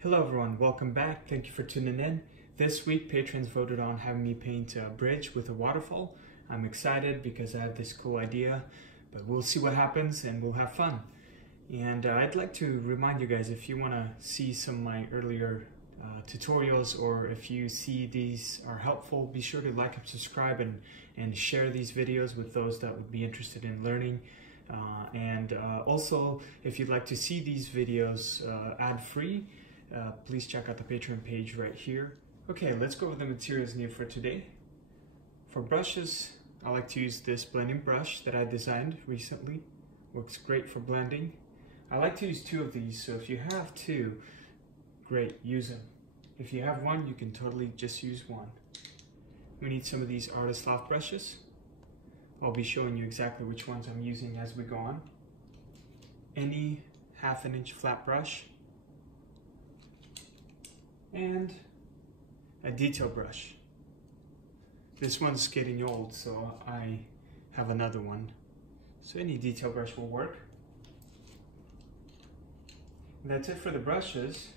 Hello everyone, welcome back. Thank you for tuning in. This week, patrons voted on having me paint a bridge with a waterfall. I'm excited because I have this cool idea, but we'll see what happens and we'll have fun. And I'd like to remind you guys, if you want to see some of my earlier tutorials, or if you see these are helpful, be sure to like and subscribe and share these videos with those that would be interested in learning. Also, if you'd like to see these videos ad-free, please check out the Patreon page right here. Okay, let's go over the materials needed for today. For brushes, I like to use this blending brush that I designed recently. Works great for blending. I like to use two of these, so if you have two, great, use them. If you have one, you can totally just use one. We need some of these Artist Loft brushes. I'll be showing you exactly which ones I'm using as we go on. Any 1/2 inch flat brush, and a detail brush. This one's getting old, so I have another one. So any detail brush will work. And that's it for the brushes.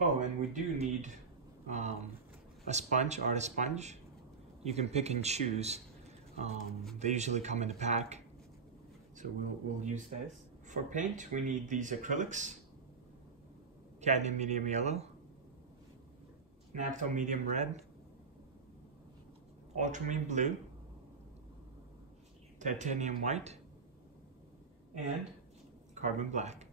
Oh, and we do need a sponge, artist sponge. You can pick and choose. They usually come in a pack, so we'll use this. For paint, we need these acrylics. Cadmium medium yellow, Naphtha medium red, ultramarine blue, titanium white, and carbon black.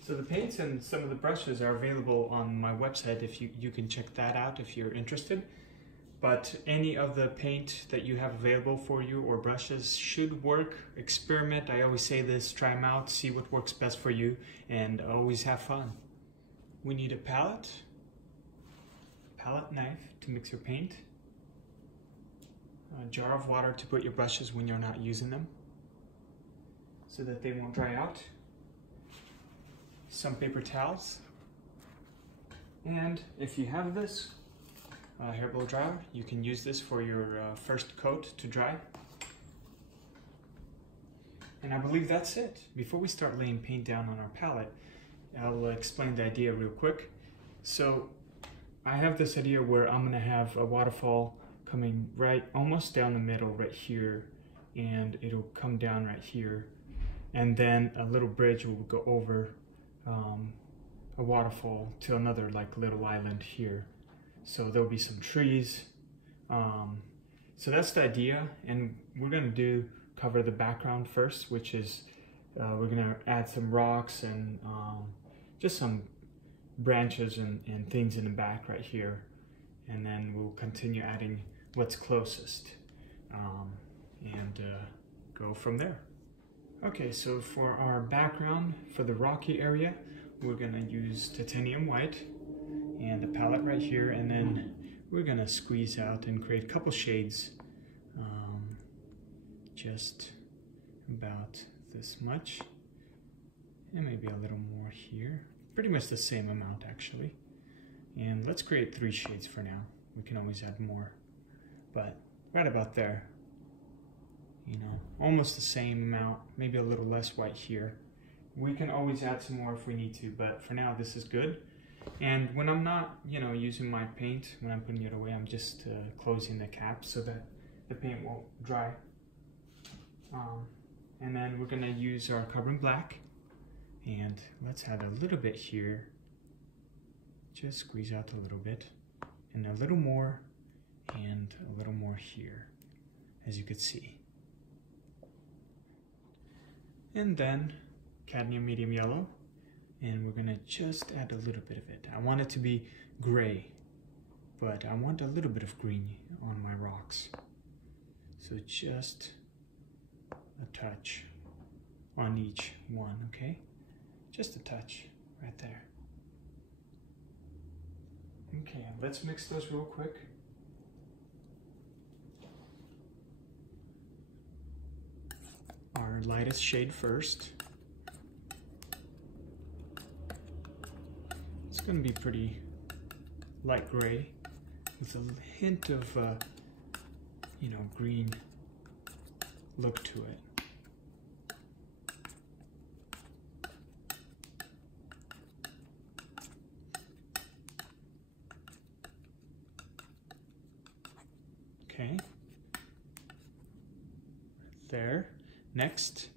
So the paints and some of the brushes are available on my website. If you can check that out if you're interested. But any of the paint that you have available for you or brushes should work. Experiment. I always say this, try them out, see what works best for you, and always have fun. We need a palette knife to mix your paint, a jar of water to put your brushes when you're not using them so that they won't dry out, some paper towels, and if you have this, hair blow dryer, you can use this for your first coat to dry. And I believe that's it. Before we start laying paint down on our palette, I'll explain the idea real quick. So I have this idea where I'm gonna have a waterfall coming right almost down the middle right here, and it'll come down right here, and then a little bridge will go over a waterfall to another like little island here. So there'll be some trees. So that's the idea, and we're gonna cover the background first, which is we're gonna add some rocks and just some branches and things in the back right here, and then we'll continue adding what's closest and go from there. Okay, so for our background, for the rocky area, we're gonna use titanium white and the palette right here, and then we're gonna squeeze out and create a couple shades, just about this much, and maybe a little more here, pretty much the same amount actually. And let's create 3 shades for now. We can always add more, but right about there, you know, almost the same amount, maybe a little less white here. We can always add some more if we need to, but for now this is good. And when I'm not, using my paint, when I'm putting it away, I'm just closing the cap so that the paint won't dry. And then we're gonna use our carbon black, and let's add a little bit here. Just squeeze out a little bit, and a little more, and a little more here, as you could see. And then cadmium medium yellow. And we're gonna just add a little bit of it. I want it to be gray, but I want a little bit of green on my rocks. So just a touch on each one, okay? Just a touch right there. Okay, let's mix those real quick. Our lightest shade first. It's going to be pretty light gray with a hint of, green look to it. Okay. There. Next,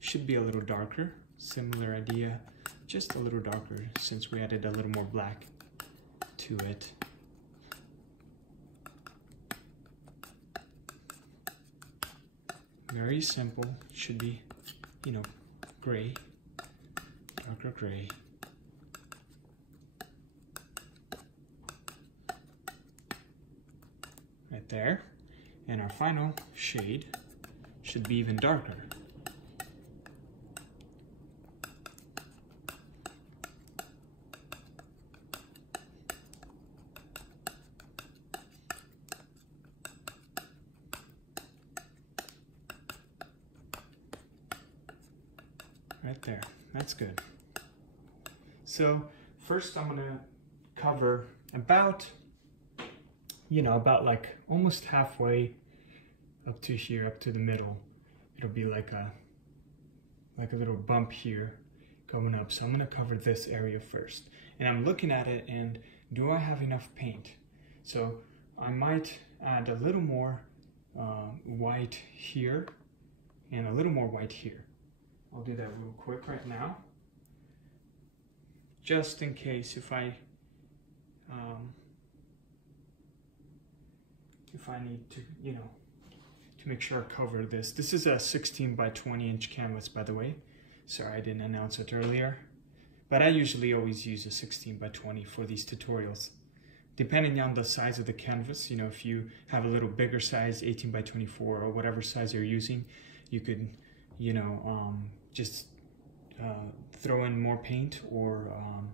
should be a little darker. Similar idea, just a little darker since we added a little more black to it. Very simple. Should be, you know, gray, darker gray. Right there. And our final shade should be even darker. Right there, that's good. So first I'm gonna cover about, you know, about like almost halfway up to here, up to the middle. It'll be like a little bump here going up. So I'm gonna cover this area first. And I'm looking at it and do I have enough paint? So I might add a little more white here and a little more white here. I'll do that real quick right now, just in case if I need to, you know, to make sure I cover this. This is a 16 by 20 inch canvas, by the way. Sorry, I didn't announce it earlier, but I usually always use a 16 by 20 for these tutorials. Depending on the size of the canvas, you know, if you have a little bigger size, 18 by 24 or whatever size you're using, you could, you know, just throw in more paint or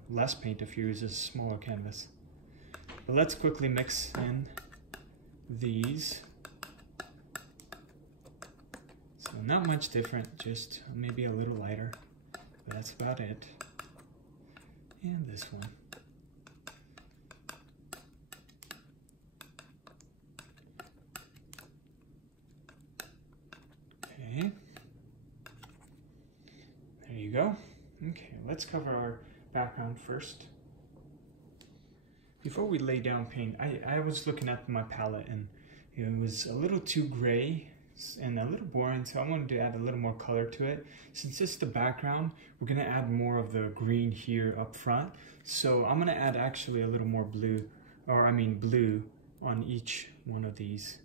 less paint if you use a smaller canvas. But let's quickly mix in these. So not much different, just maybe a little lighter. But that's about it. And this one. Okay. There you go. Okay, let's cover our background first. Before we lay down paint, I was looking at my palette and it was a little too gray and a little boring, so I wanted to add a little more color to it. Since it's the background, we're gonna add more of the green here up front. So I'm gonna add actually a little more blue, or I mean blue on each one of these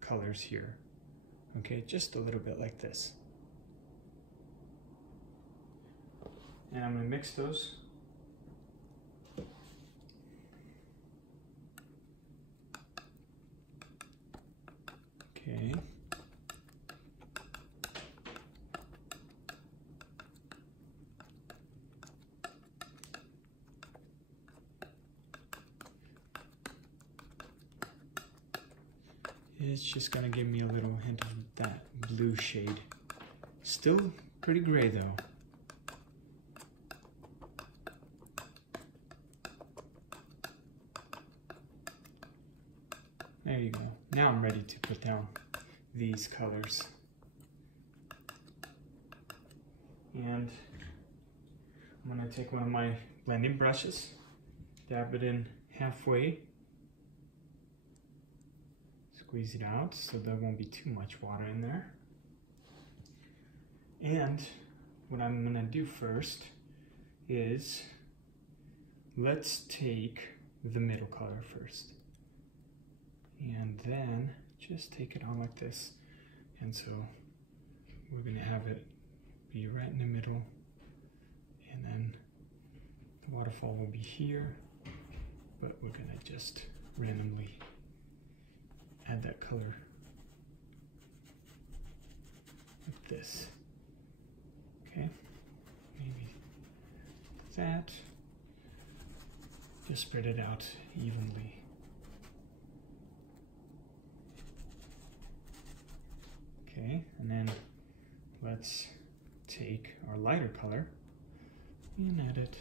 colors here. Okay, just a little bit like this. And I'm gonna mix those. Okay. It's just gonna give me a little hint of that blue shade. Still pretty gray though. There you go. Now I'm ready to put down these colors. And I'm gonna take one of my blending brushes, dab it in halfway, squeeze it out so there won't be too much water in there. And what I'm gonna do first is, let's take the middle color first. And then just take it on like this. And so we're gonna have it be right in the middle. And then the waterfall will be here, but we're gonna just randomly add that color like this. Okay, maybe that. Just spread it out evenly. Okay, and then let's take our lighter color and add it.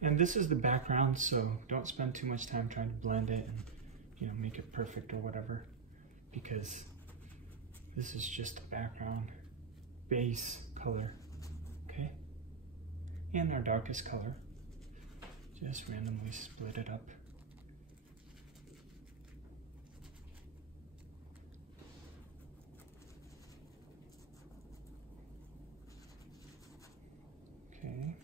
And this is the background, so don't spend too much time trying to blend it and, you know, make it perfect or whatever, because this is just the background. base color, okay? And our darkest color. Just randomly split it up. Okay.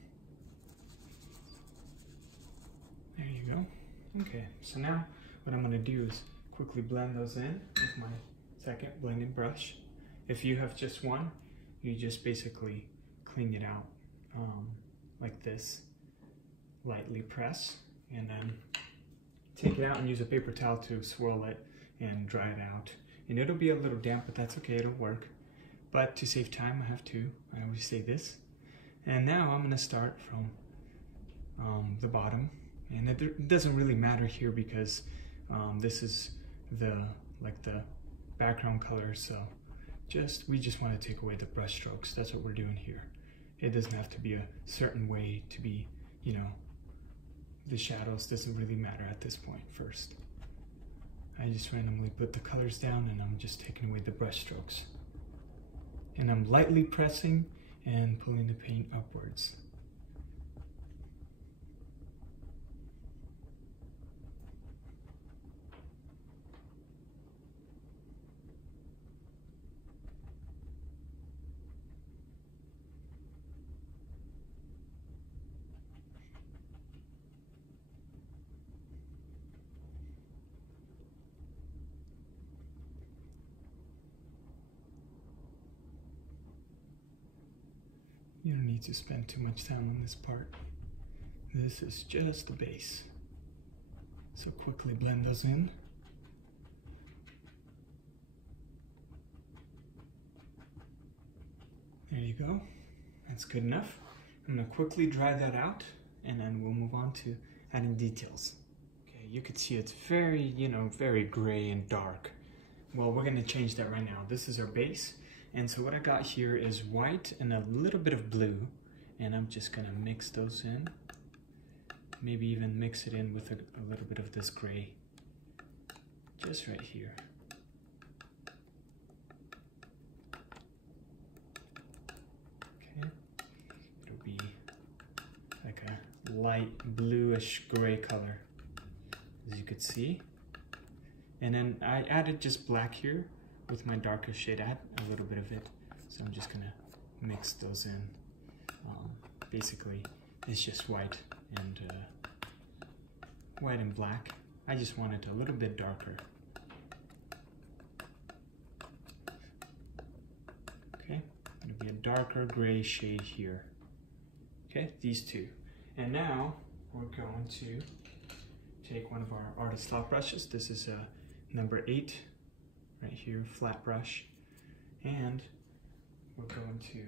There you go. Okay, so now what I'm going to do is quickly blend those in with my second blending brush. If you have just one, you just basically clean it out like this. Lightly press and then take it out and use a paper towel to swirl it and dry it out. And it'll be a little damp, but that's okay, it'll work. But to save time, I always say this. And now I'm gonna start from the bottom. And it doesn't really matter here because this is the background color, so we just want to take away the brush strokes. That's what we're doing here. It doesn't have to be a certain way to be, you know, the shadows doesn't really matter at this point first. I just randomly put the colors down and I'm just taking away the brush strokes. And I'm lightly pressing and pulling the paint upwards. You don't need to spend too much time on this part. This is just the base. So quickly blend those in. There you go. That's good enough. I'm gonna quickly dry that out and then we'll move on to adding details. Okay, you can see it's very, very gray and dark. Well, we're gonna change that right now. This is our base. And so what I got here is white and a little bit of blue, and I'm just gonna mix those in. Maybe even mix it in with a little bit of this gray, just right here. Okay, it'll be like a light bluish gray color, as you could see. And then I added just black here with my darkest shade. I had a little bit of it, so I'm just gonna mix those in. Basically, it's just white and black. I just want it a little bit darker. Okay, it'll be a darker gray shade here. Okay, these two. And now we're going to take one of our artist slot brushes. This is a number 8. Right here, flat brush, and we're going to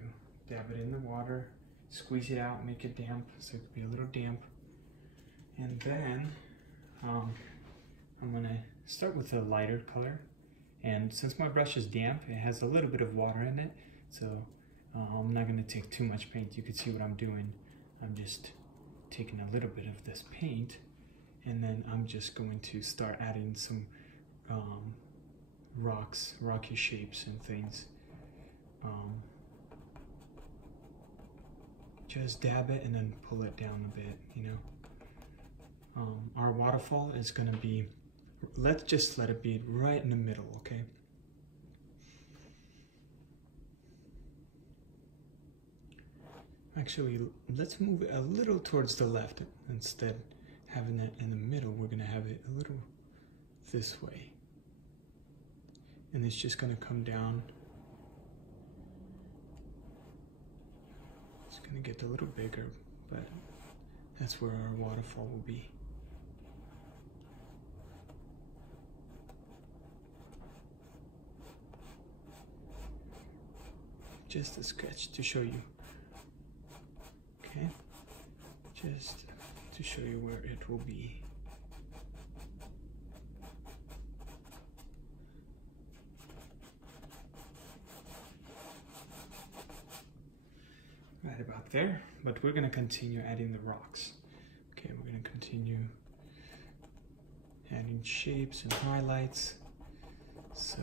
dab it in the water, squeeze it out, make it damp, so it could be a little damp, and then I'm gonna start with a lighter color, and since my brush is damp, it has a little bit of water in it, so I'm not gonna take too much paint. You can see what I'm doing. I'm just taking a little bit of this paint, and then I'm just going to start adding some rocky shapes and things. Just dab it and then pull it down a bit, Our waterfall is gonna be, let's just let it be right in the middle, okay? Actually, let's move it a little towards the left. Instead of having it in the middle, we're gonna have it a little this way. And it's just gonna come down. It's gonna get a little bigger, but that's where our waterfall will be. Just a sketch to show you. Okay, just to show you where it will be. Right about there, but we're gonna continue adding the rocks. Okay, we're gonna continue adding shapes and highlights. So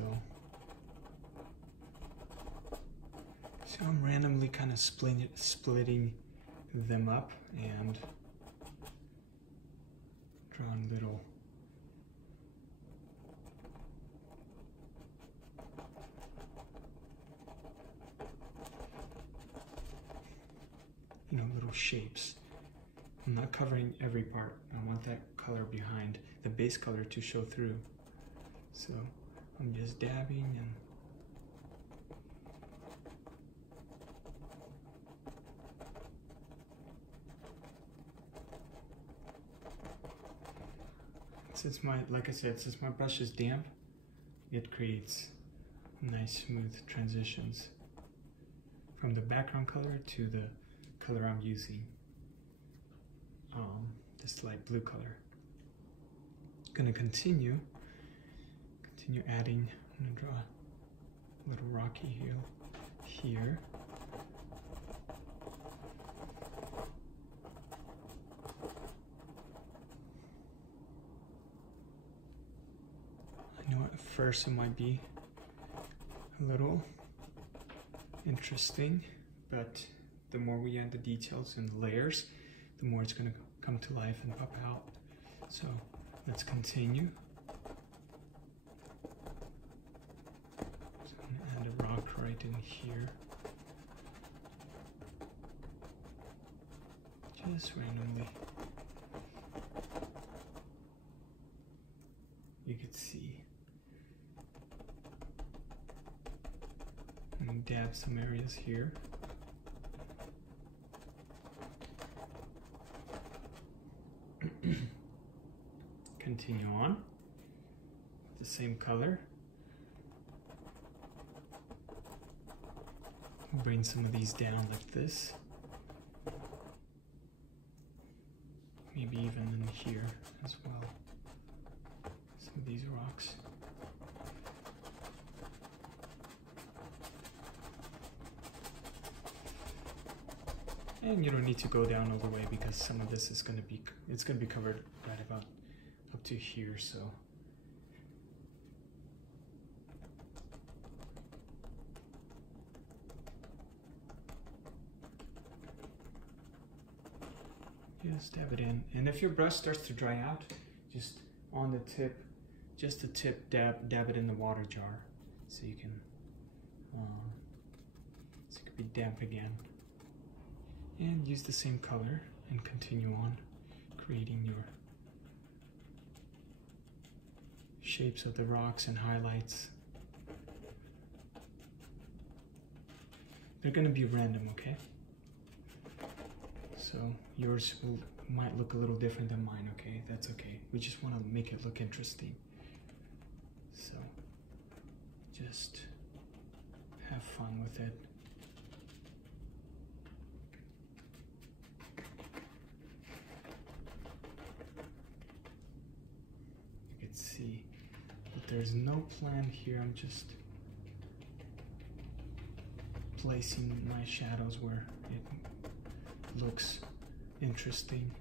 So I'm randomly kind of splitting them up and drawing little little shapes. I'm not covering every part. I want that color behind, the base color, to show through. So I'm just dabbing and like I said, since my brush is damp, it creates nice smooth transitions from the background color to the color I'm using, this light blue color. Gonna continue adding. I'm gonna draw a little rocky hill here. I know at first it might be a little interesting, but the more we add the details and the layers, the more it's going to come to life and pop out. So let's continue. So I'm going to add a rock right in here. Just randomly. You could see. And dab some areas here. Continue on with the same color. Bring some of these down like this. Maybe even in here as well. Some of these rocks. And you don't need to go down all the way because some of this is going to be covered right about up to here, so just dab it in. And if your brush starts to dry out, just on the tip, just the tip, dab it in the water jar so you can so it could be damp again. And use the same color and continue on creating your shapes of the rocks and highlights. They're going to be random, okay? So yours might look a little different than mine, okay? That's okay. We just want to make it look interesting. So just have fun with it. You can see that there's no plan here. I'm just placing my shadows where it looks interesting,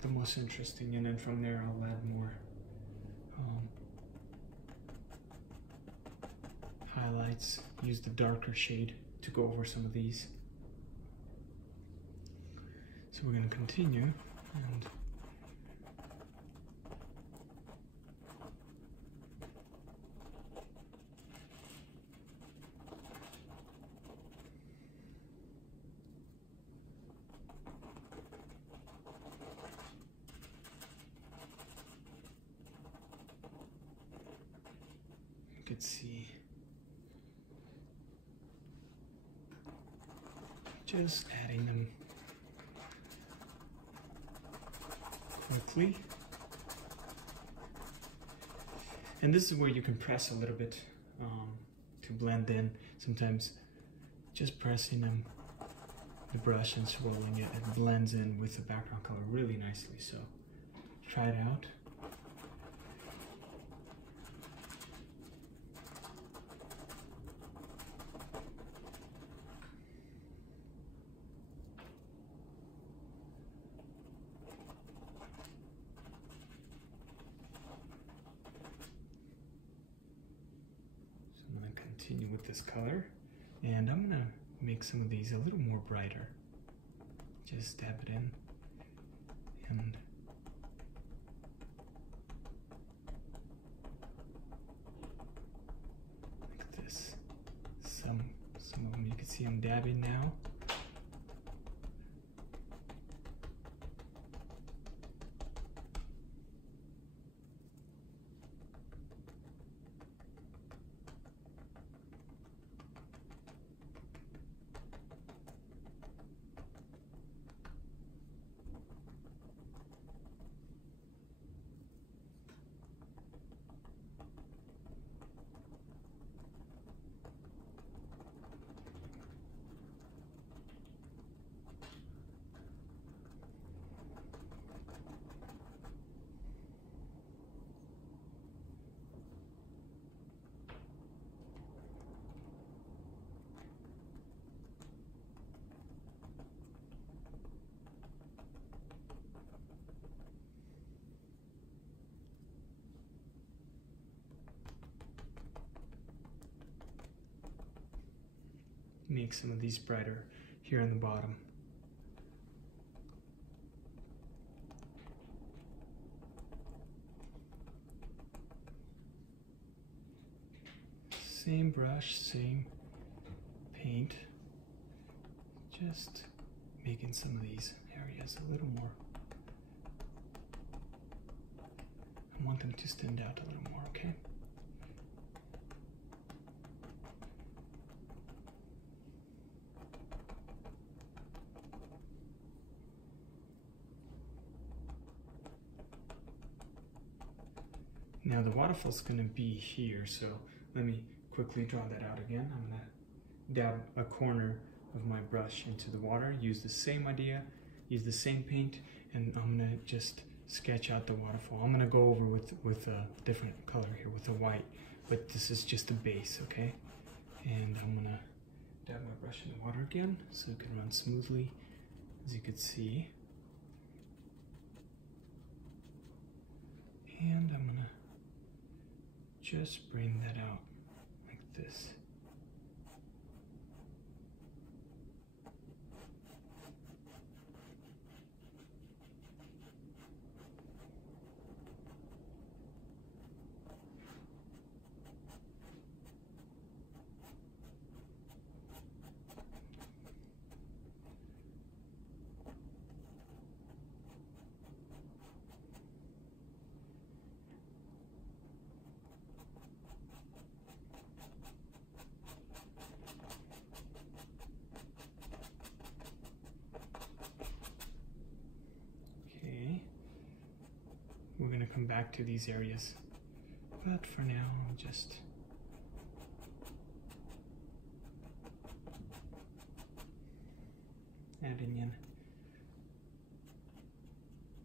the most interesting, and then from there I'll add more highlights, use the darker shade to go over some of these. So we're going to continue and you could see just adding them quickly. And this is where you can press a little bit to blend in. Sometimes just pressing them, the brush, and swirling it, it blends in with the background color really nicely. So try it out. Continue with this color. And I'm gonna make some of these a little more brighter. Just dab it in, and like this. Some of them you can see I'm dabbing now. Make some of these brighter here in the bottom. Same brush, same paint, just making some of these areas a little more. I want them to stand out a little more, okay? Now the waterfall's gonna be here, so let me quickly draw that out again. I'm gonna dab a corner of my brush into the water, use the same idea, use the same paint, and I'm gonna just sketch out the waterfall. I'm gonna go over with a different color here, with a white, but this is just a base, okay? And I'm gonna dab my brush in the water again, so it can run smoothly, as you can see. And I'm gonna just bring that out like this. We're going to come back to these areas, but for now I'll just adding in.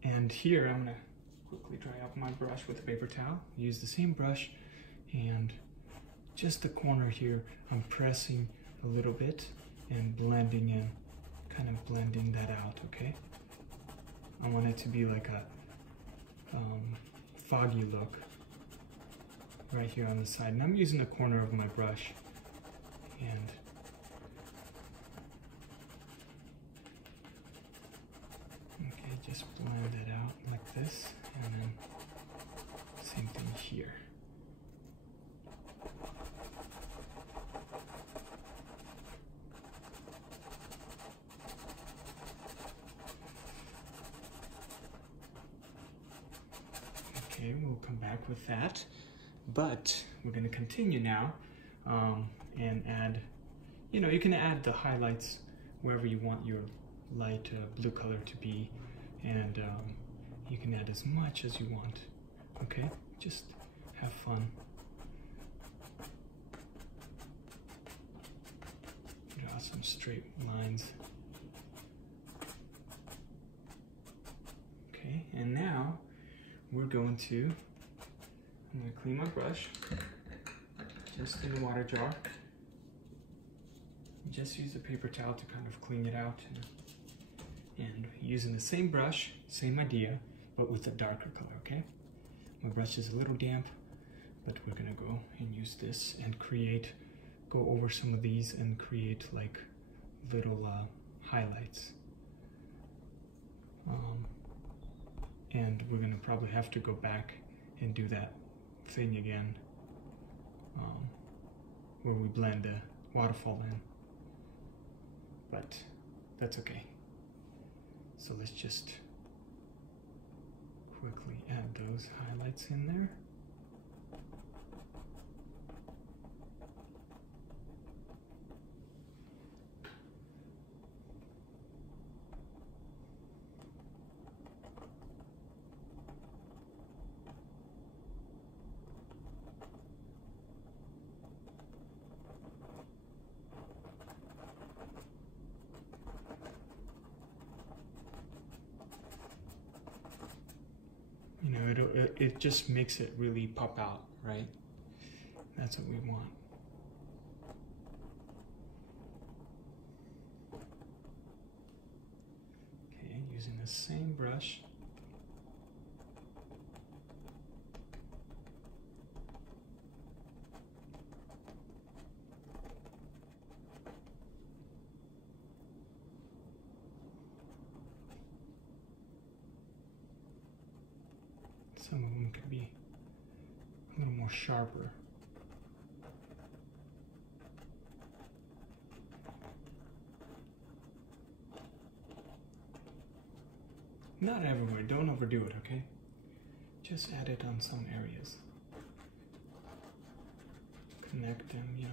And here I'm going to quickly dry up my brush with a paper towel. Use the same brush, and just the corner here I'm pressing a little bit and blending in, kind of blending that out, okay? I want it to be like a foggy look right here on the side, and I'm using the corner of my brush, and okay, just blend it out like this, and then same thing here. Okay, we'll come back with that, but we're going to continue now and add, you can add the highlights wherever you want your light blue color to be, and you can add as much as you want, okay? Just have fun. Draw some straight lines. Okay, and now I'm going to clean my brush, just in the water jar. Just use a paper towel to kind of clean it out, and using the same brush, same idea, but with a darker color, okay? My brush is a little damp, but we're gonna go and use this and create go over some of these and create like little highlights. And we're gonna probably have to go back and do that thing again, where we blend the waterfall in, but that's okay. So let's just quickly add those highlights in there. You know, it just makes it really pop out, right? That's what we want. Okay, using the same brush. Some of them could be a little more sharper. Not everywhere, don't overdo it, okay? Just add it on some areas. Connect them, you know.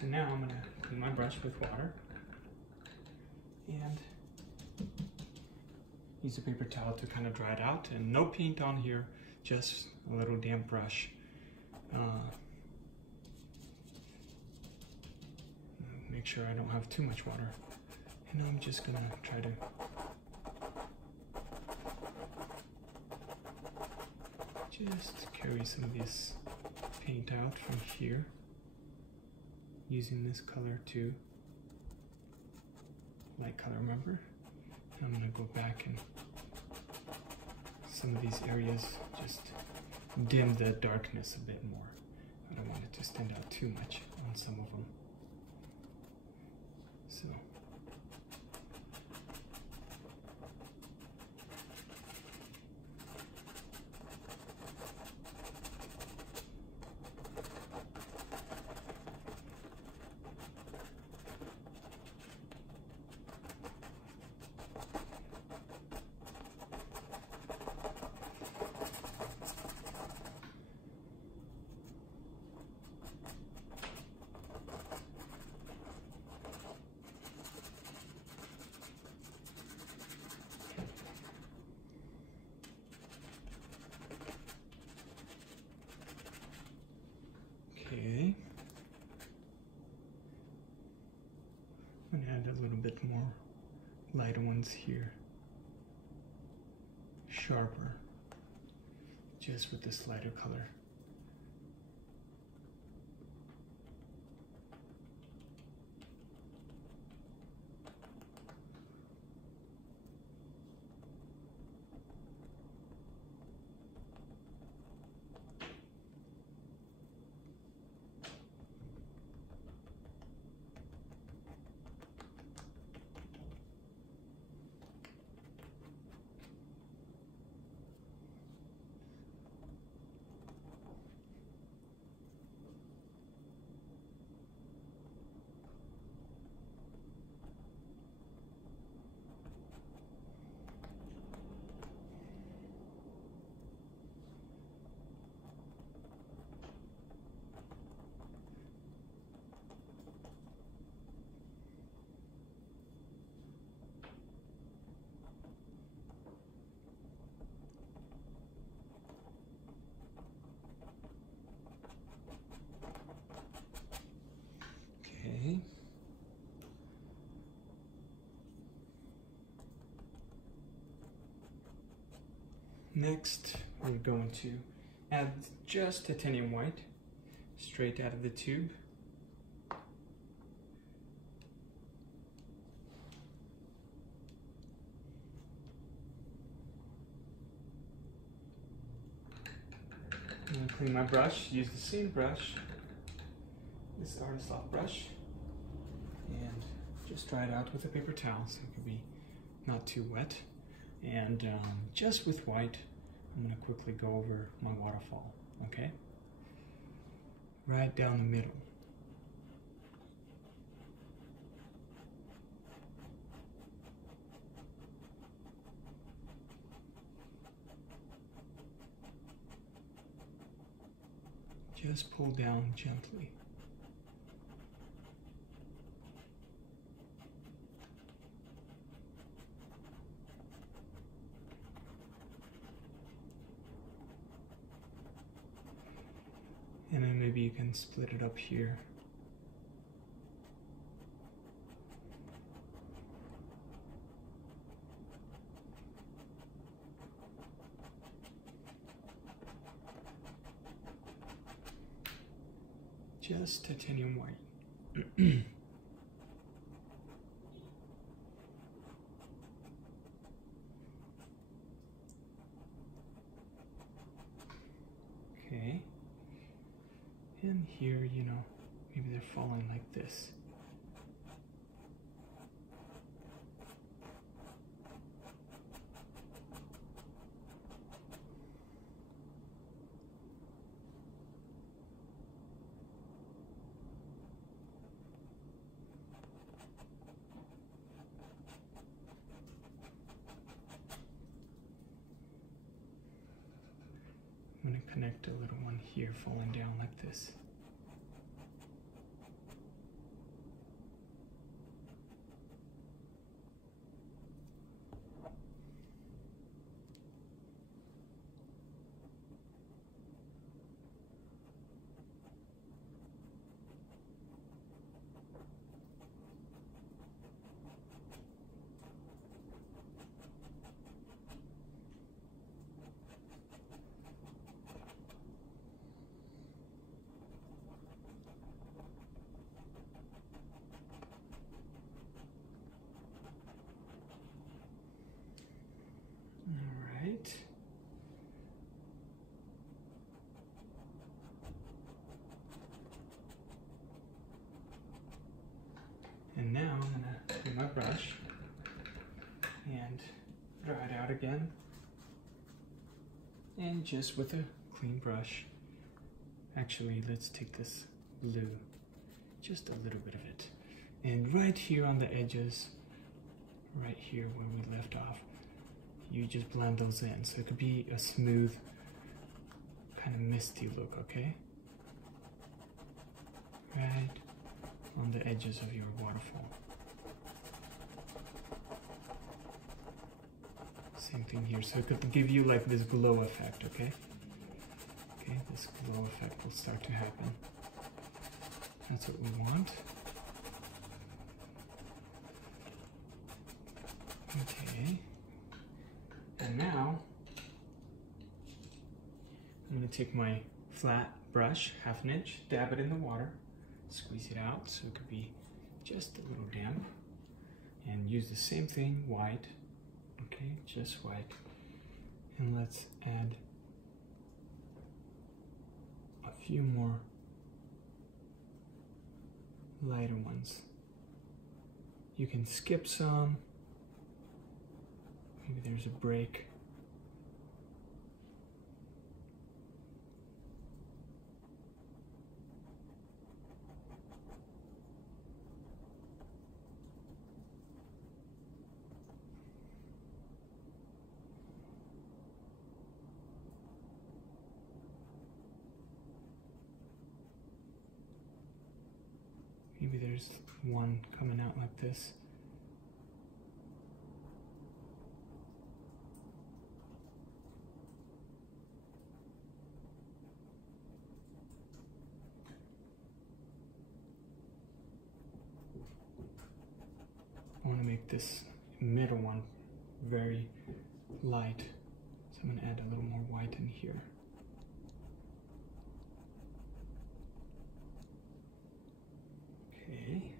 So now I'm going to clean my brush with water and use a paper towel to kind of dry it out, and no paint on here, just a little damp brush. Make sure I don't have too much water. And I'm just going to try to just carry some of this paint out from here, using this color too, light color, remember? And I'm going to go back and some of these areas just dim the darkness a bit more. I don't want it to stand out too much on some of them. So okay, I'm going to add a little bit more lighter ones here, sharper, just with this lighter color. Next, we're going to add just titanium white straight out of the tube. I'm going to clean my brush, use the same brush, this Artist Loft brush, and just dry it out with a paper towel so it can be not too wet. And just with white, I'm going to quickly go over my waterfall, okay? Right down the middle. Just pull down gently. And then maybe you can split it up here. Just titanium white. Okay. And here, you know, maybe they're falling like this. I'm going to connect a little one here falling down like this. Right. And now I'm going to take my brush and dry it out again. And just with a clean brush, actually let's take this blue, just a little bit of it. And right here on the edges, right here where we left off, you just blend those in, so it could be a smooth, kind of misty look, okay? Right on the edges of your waterfall. Same thing here, so it could give you like this glow effect, okay? Okay, this glow effect will start to happen. That's what we want. Okay. And now, I'm going to take my flat brush, 1/2 inch, dab it in the water, squeeze it out so it could be just a little damp, and use the same thing, white, okay, just white, and let's add a few more lighter ones. You can skip some. Maybe there's a break. Maybe there's one coming out like this. I want to make this middle one very light, so So I'm going to add a little more white in here. Okay.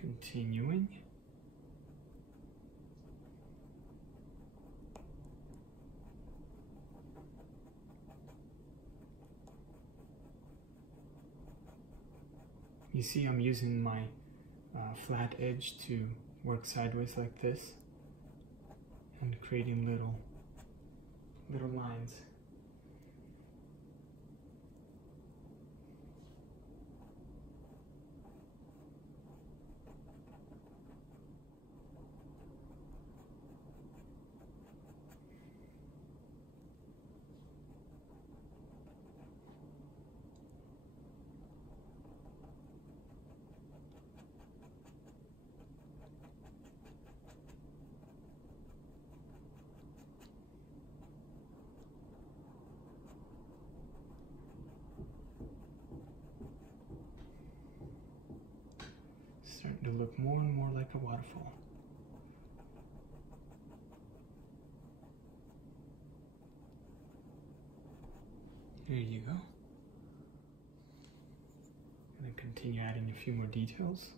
Continuing. You see I'm using my flat edge to work sideways like this and creating little lines. Starting to look more and more like a waterfall. There you go. And then continue adding a few more details.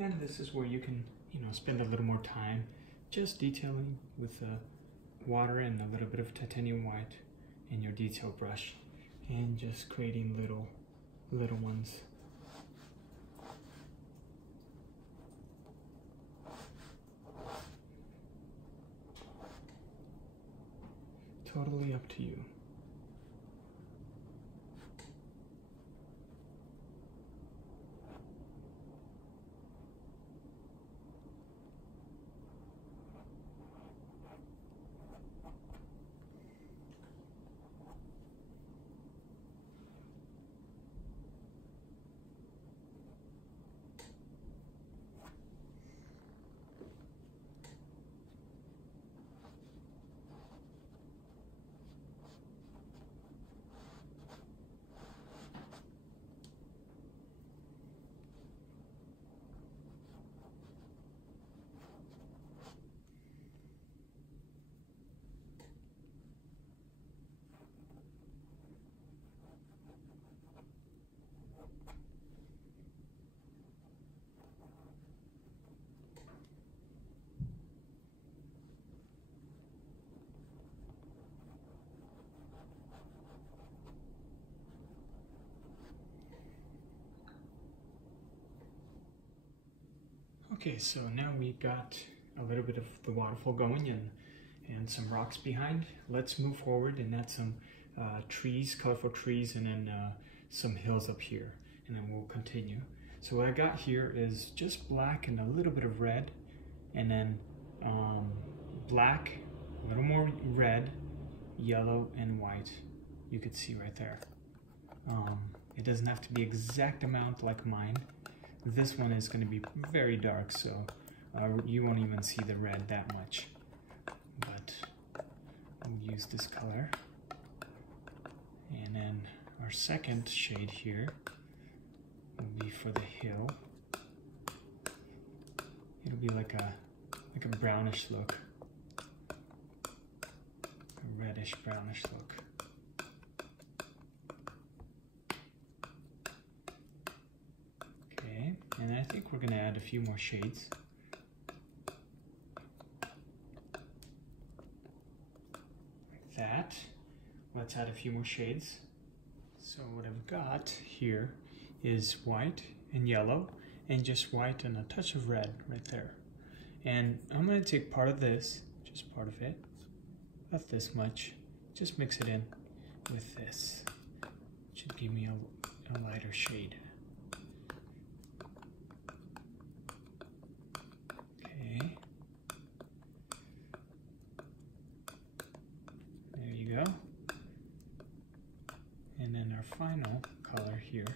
And this is where you can, spend a little more time just detailing with water and a little bit of titanium white in your detail brush, and just creating little ones. Totally up to you. Okay, so now we got a little bit of the waterfall going and some rocks behind. Let's move forward and add some trees, colorful trees, and then some hills up here, and then we'll continue. So what I got here is just black and a little bit of red, and then black, a little more red, yellow, and white. You could see right there. It doesn't have to be exact amount like mine. This one is going to be very dark, so you won't even see the red that much. But we'll use this color. And then our second shade here will be for the hill. It'll be like a brownish look. A reddish brownish look. And I think we're going to add a few more shades. Like that. Let's add a few more shades. So what I've got here is white and yellow, and just white and a touch of red right there. And I'm going to take part of this, just part of it, about this much. Just mix it in with this. It should give me a lighter shade. Okay. There you go. And then our final color here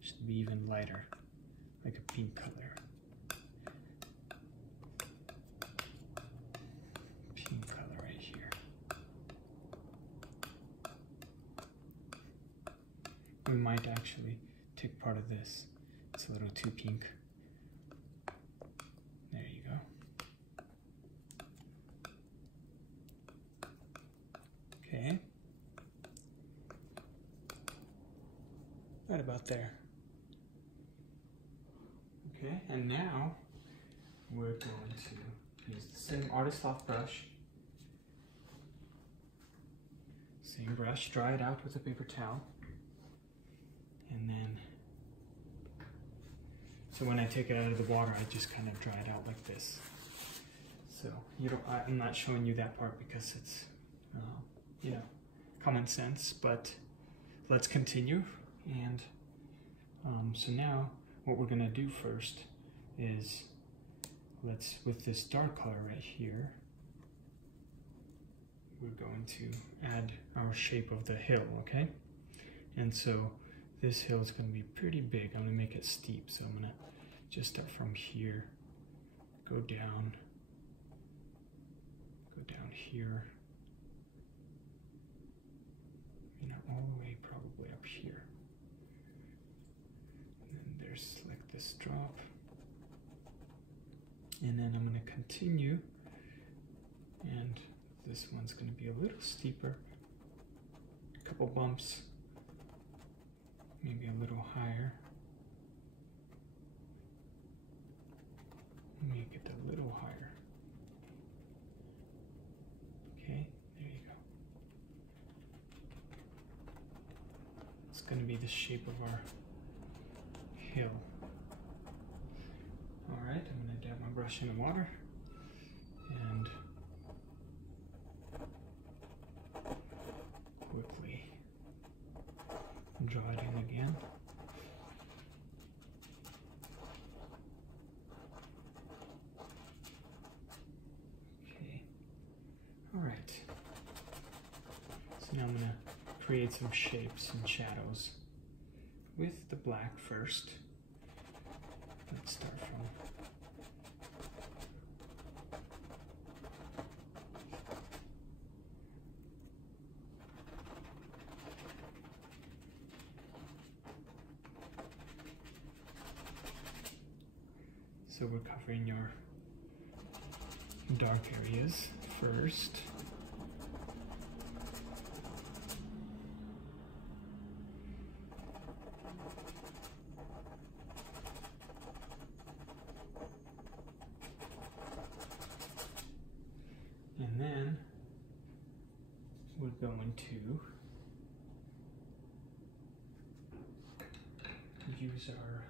should be even lighter, like a pink color. Pink color right here. We might actually take part of this. It's a little too pink. There you go. Okay. Right about there. Okay, and now we're going to use the same Artist Loft brush. Same brush, dry it out with a paper towel. And then, so when I take it out of the water, I just kind of dry it out like this. So you don't, I'm not showing you that part because it's, you know, common sense, but let's continue. And so now what we're gonna do first is with this dark color right here, we're going to add our shape of the hill, okay? And so this hill is going to be pretty big. I'm going to make it steep, so I'm going to just start from here, go down here, not all the way, probably up here. And then there's like this drop. And then I'm going to continue, and this one's going to be a little steeper, a couple bumps, maybe a little higher. Make it a little higher. Okay, there you go. It's going to be the shape of our hill. Alright, I'm going to dab my brush in the water and quickly draw it in again. Okay, alright. So now I'm going to create some shapes and shadows with the black first. Let's start from so we're covering your dark areas first. And then we're going to use our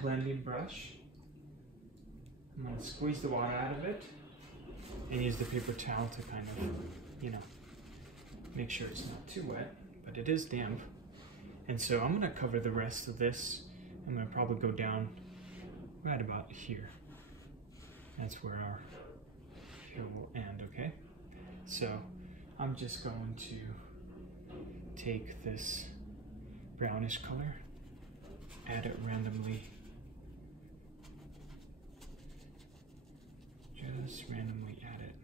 blending brush. I'm going to squeeze the water out of it and use the paper towel to kind of, make sure it's not too wet, but it is damp. And so I'm going to cover the rest of this. I'm going to probably go down right about here. That's where our hill will end, okay? So I'm just going to take this brownish color, add it randomly, just randomly add it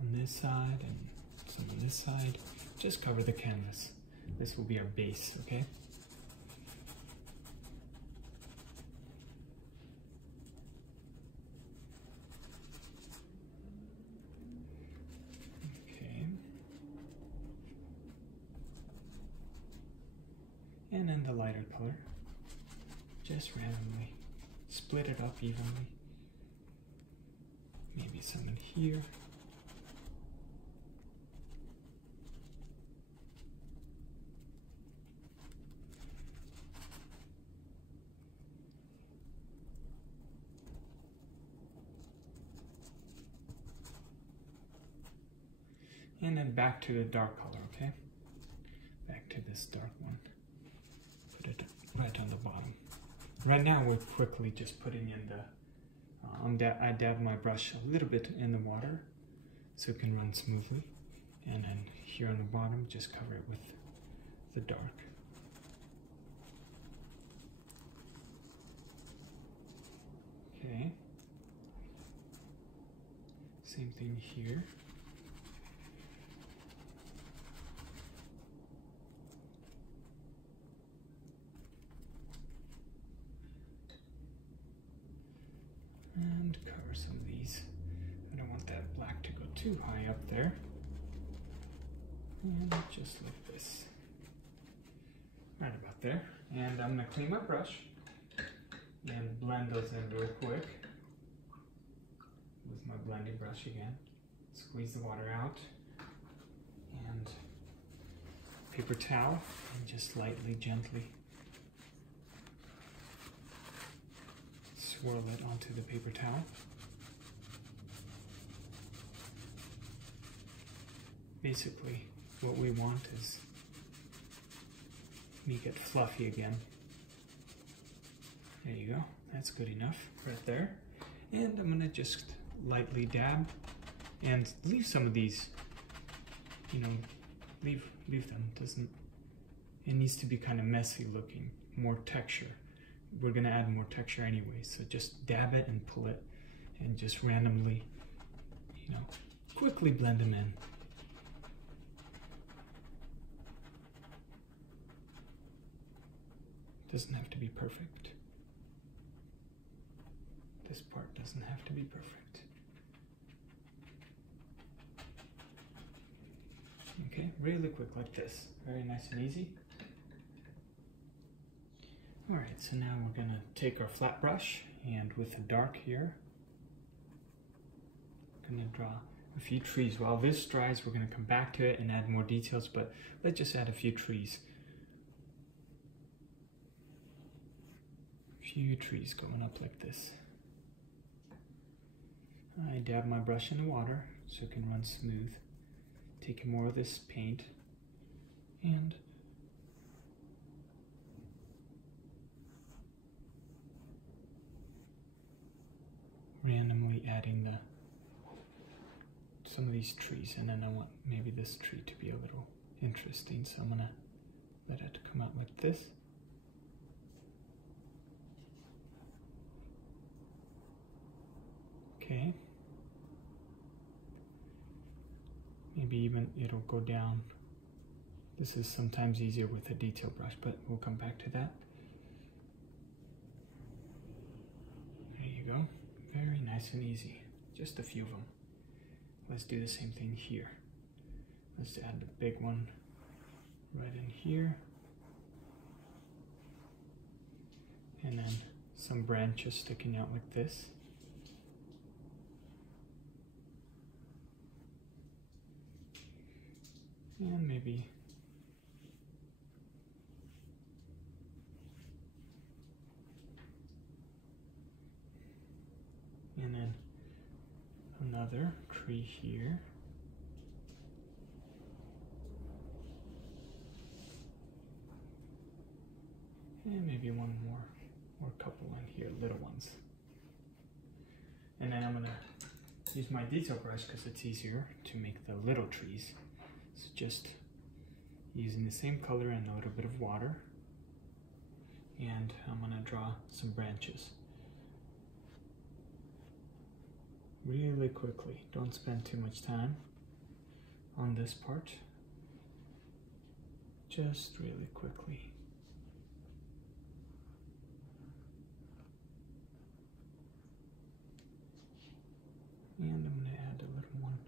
on this side and some on this side. Just cover the canvas. This will be our base, okay? And then the lighter color, just randomly split it up evenly. Maybe some in here. and then back to the dark color, okay? Back to this dark one. Put it right on the bottom. Right now we're quickly just putting in the, I dab my brush a little bit in the water so it can run smoothly. And then here on the bottom, just cover it with the dark. Okay. Same thing here. And cover some of these. I don't want that black to go too high up there. And just like this. Right about there. And I'm going to clean my brush and blend those in real quick with my blending brush again. Squeeze the water out and paper towel and just lightly, gently swirl it onto the paper towel. Basically, what we want is make it fluffy again. There you go, that's good enough right there. And I'm gonna just lightly dab and leave some of these, you know, leave them. It needs to be kind of messy looking, more texture. We're gonna add more texture anyway, so just dab it and pull it and just randomly, you know, quickly blend them in. Doesn't have to be perfect. This part doesn't have to be perfect. Okay, really quick like this. Very nice and easy. Alright, so now we're gonna take our flat brush and with the dark here, I'm gonna draw a few trees. While this dries, we're gonna come back to it and add more details, but let's just add a few trees. Few trees going up like this. I dab my brush in the water so it can run smooth. Taking more of this paint and randomly adding some of these trees, and then I want maybe this tree to be a little interesting, so I'm gonna let it come out like this. Okay. Maybe even it'll go down. This is sometimes easier with a detail brush, but we'll come back to that. There you go. Very nice and easy. Just a few of them. Let's do the same thing here. Let's add the big one right in here. And then some branches sticking out like this. And maybe and then another tree here. And maybe one more or a couple in here, little ones. And then I'm gonna use my detail brush because it's easier to make the little trees. So just using the same color and a little bit of water, and I'm gonna draw some branches really quickly. Don't spend too much time on this part, just really quickly. And I'm gonna add a little one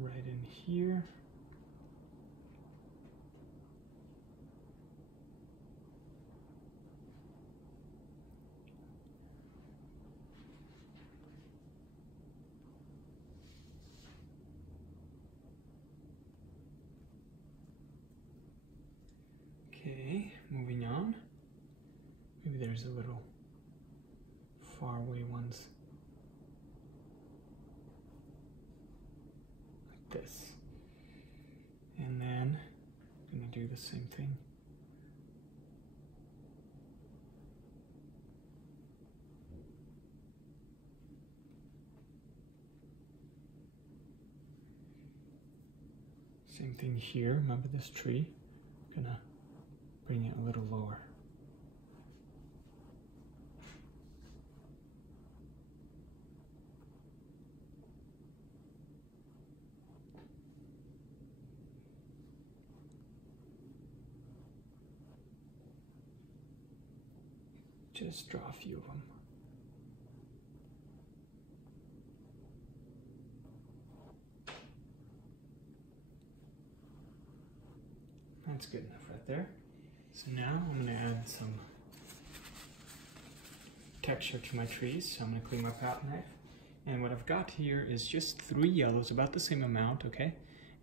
right in here. Okay, moving on. Maybe there's a little far away ones. this. And then I'm gonna do the same thing. Same thing here. Remember this tree? I'm gonna bring it a little lower. Just draw a few of them. That's good enough right there. So now I'm going to add some texture to my trees. So I'm going to clean my palette knife. And what I've got here is just 3 yellows, about the same amount, okay?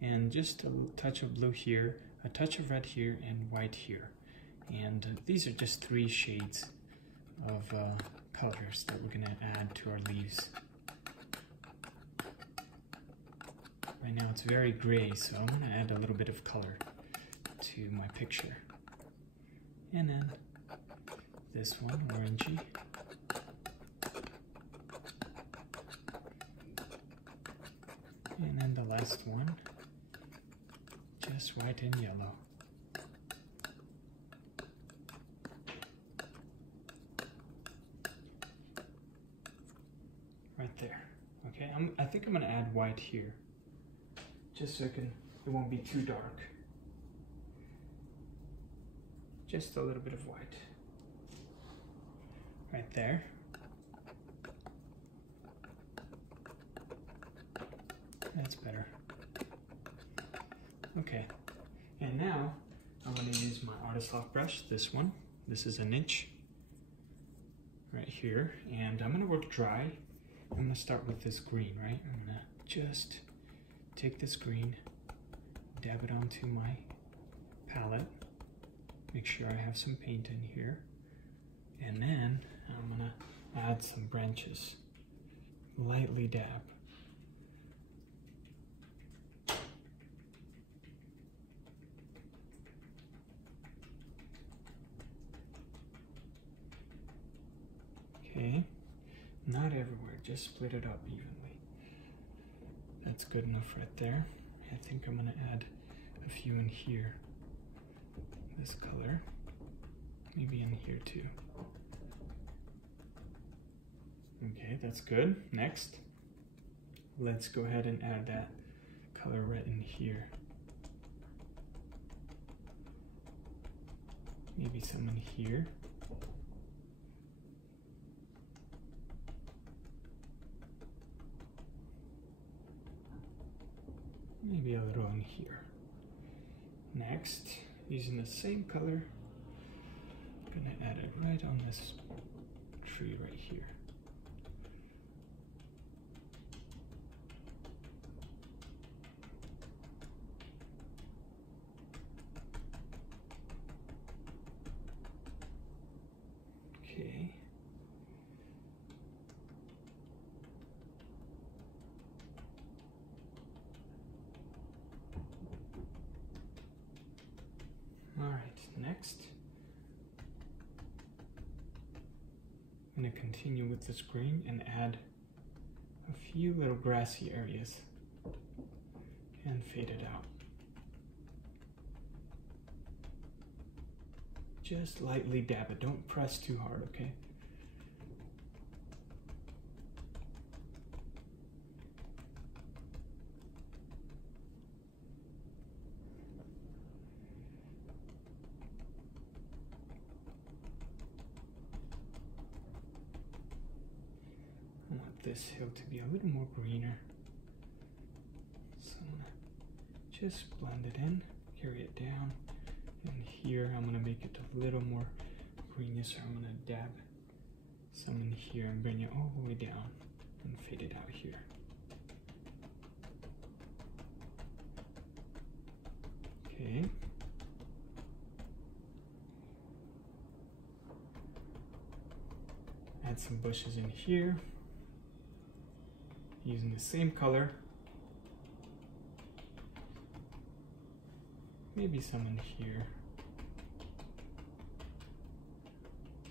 And just a touch of blue here, a touch of red here, and white here. And these are just 3 shades of colors that we're going to add to our leaves. Right now it's very gray, so I'm going to add a little bit of color to my picture. And then this one, orangey. And then the last one, just white and yellow. Right there. Okay, I think I'm gonna add white here, just so it won't be too dark. Just a little bit of white. Right there. That's better. Okay, and now I'm going to use my artist lock brush, this one. This is 1 inch right here, and I'm going to work dry. I'm going to start with this green, right? I'm going to just take this green, dab it onto my palette, make sure I have some paint in here, and then I'm going to add some branches, lightly dab. Okay, not everywhere, just split it up evenly. That's good enough right there. I think I'm gonna add a few in here. This color, maybe in here too. Okay, that's good. Next, let's go ahead and add that color right in here. Maybe some in here. Maybe a little in here. Next, using the same color, I'm gonna add it right on this tree right here. Okay. Alright, next, I'm going to continue with this green and add a few little grassy areas and fade it out. Just lightly dab it, don't press too hard, okay? I want this hill to be a little more greener. So I'm gonna just blend it in, carry it down. And here I'm gonna make it a little more greenish, so I'm gonna dab some in here and bring it all the way down and fade it out here. Okay. Add some bushes in here, using the same color. maybe some in here.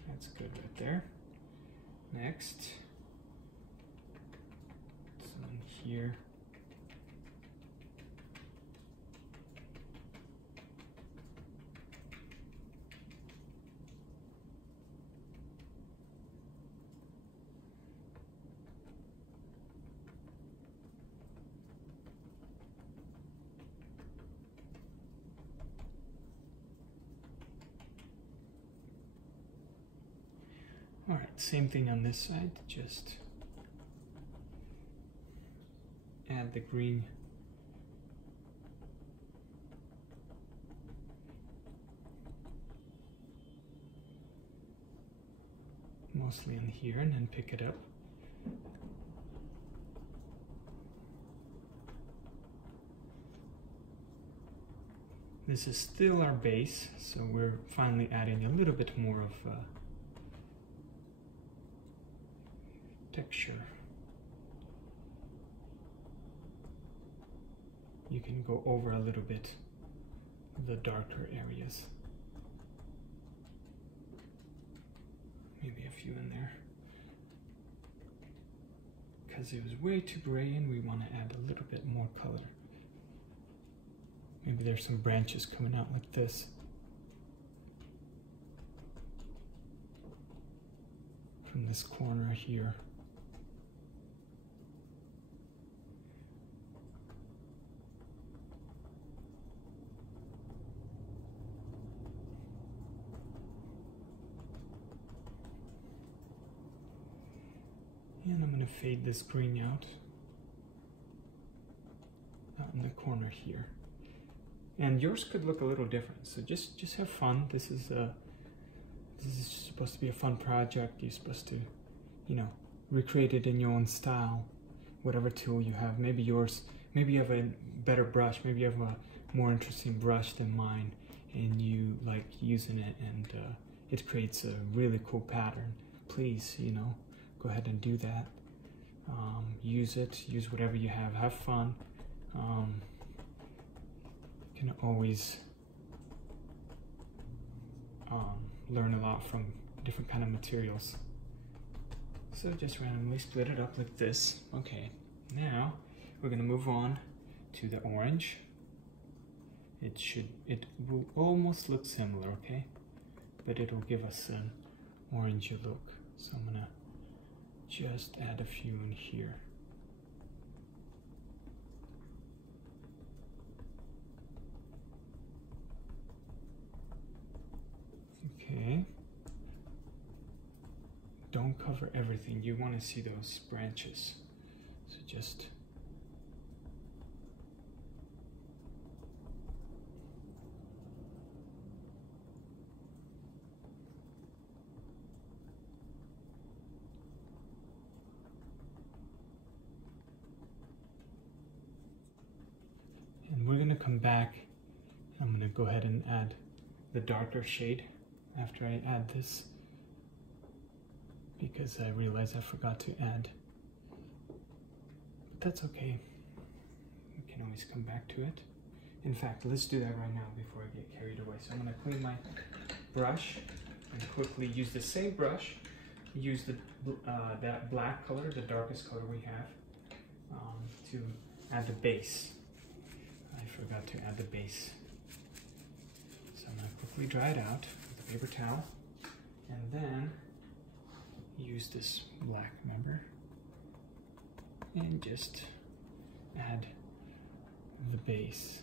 That's good right there. Next, some in here. All right, same thing on this side, just add the green. Mostly in here, and then pick it up. This is still our base, so we're finally adding a little bit more of texture. You can go over a little bit the darker areas. Maybe a few in there. Because it was way too gray and we want to add a little bit more color. Maybe there's some branches coming out like this. From this corner here. And I'm going to fade this green out in the corner here. And yours could look a little different, so just have fun. This is supposed to be a fun project. You're supposed to, you know, recreate it in your own style, whatever tool you have. Maybe yours, maybe you have a better brush, maybe you have a more interesting brush than mine, and you like using it, and it creates a really cool pattern. Please, you know, go ahead and do that. Use it, use whatever you have fun. You can always learn a lot from different kind of materials. So just randomly split it up like this. Okay, now we're gonna move on to the orange. It will almost look similar, okay? But it'll give us an orangey look. So I'm gonna just add a few in here. Okay. Don't cover everything. You want to see those branches. So just and we're going to come back. I'm going to go ahead and add the darker shade after I add this, because I realized I forgot to add. But that's okay. We can always come back to it. In fact, let's do that right now before I get carried away. So I'm going to clean my brush and quickly use the same brush. Use the that black color, the darkest color we have, to add the base. I forgot to add the base. So I'm going to quickly dry it out with a paper towel, and then use this black, remember, and just add the base.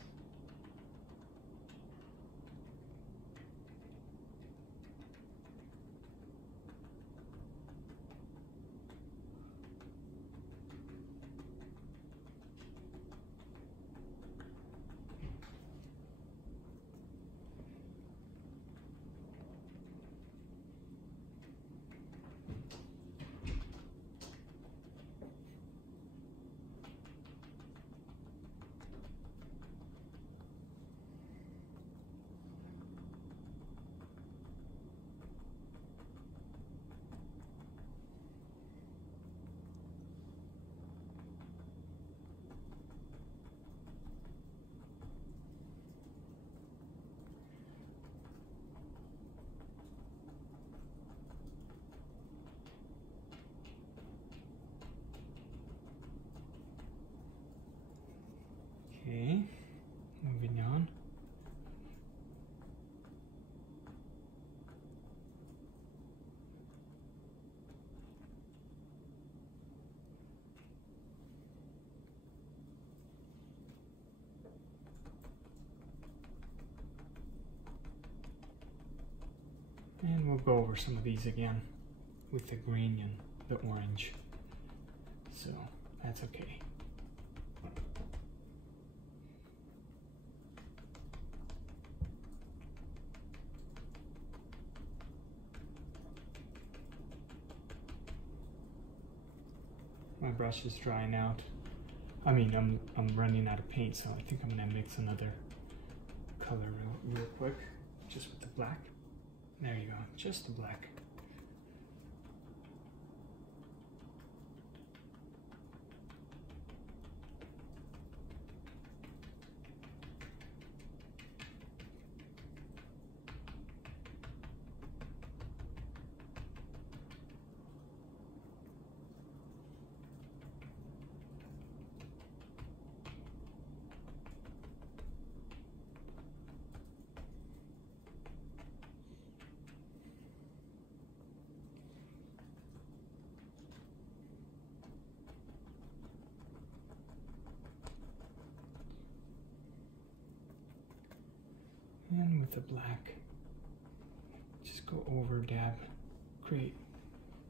And we'll go over some of these again with the green and the orange. So that's okay. My brush is drying out. I mean, I'm running out of paint, so I think I'm gonna mix another color real quick, just with the black. There you go, just the black. And with the black, just go over, dab, create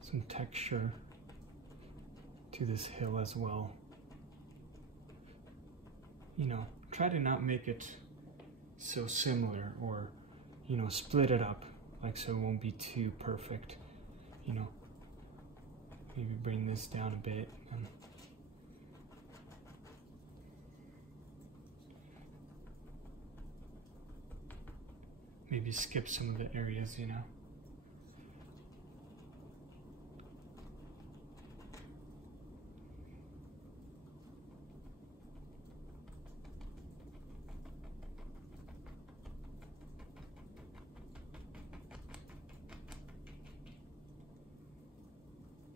some texture to this hill as well. You know, try to not make it so similar, or, you know, split it up, like, so it won't be too perfect. You know, maybe bring this down a bit. Maybe skip some of the areas, you know.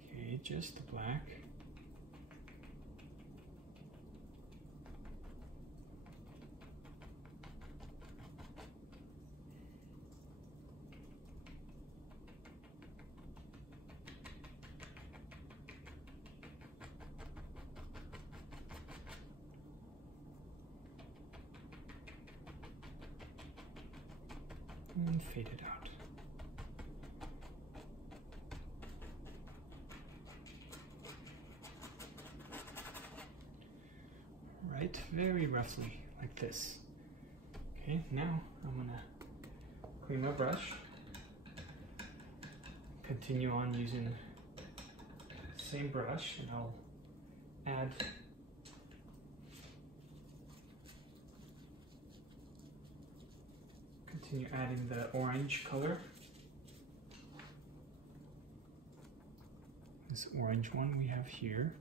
Okay, just the black. And fade it out. Right, very roughly, like this. Okay, now I'm gonna clean my brush. Continue on using the same brush, and I'll add continue adding the orange color. This orange one we have here.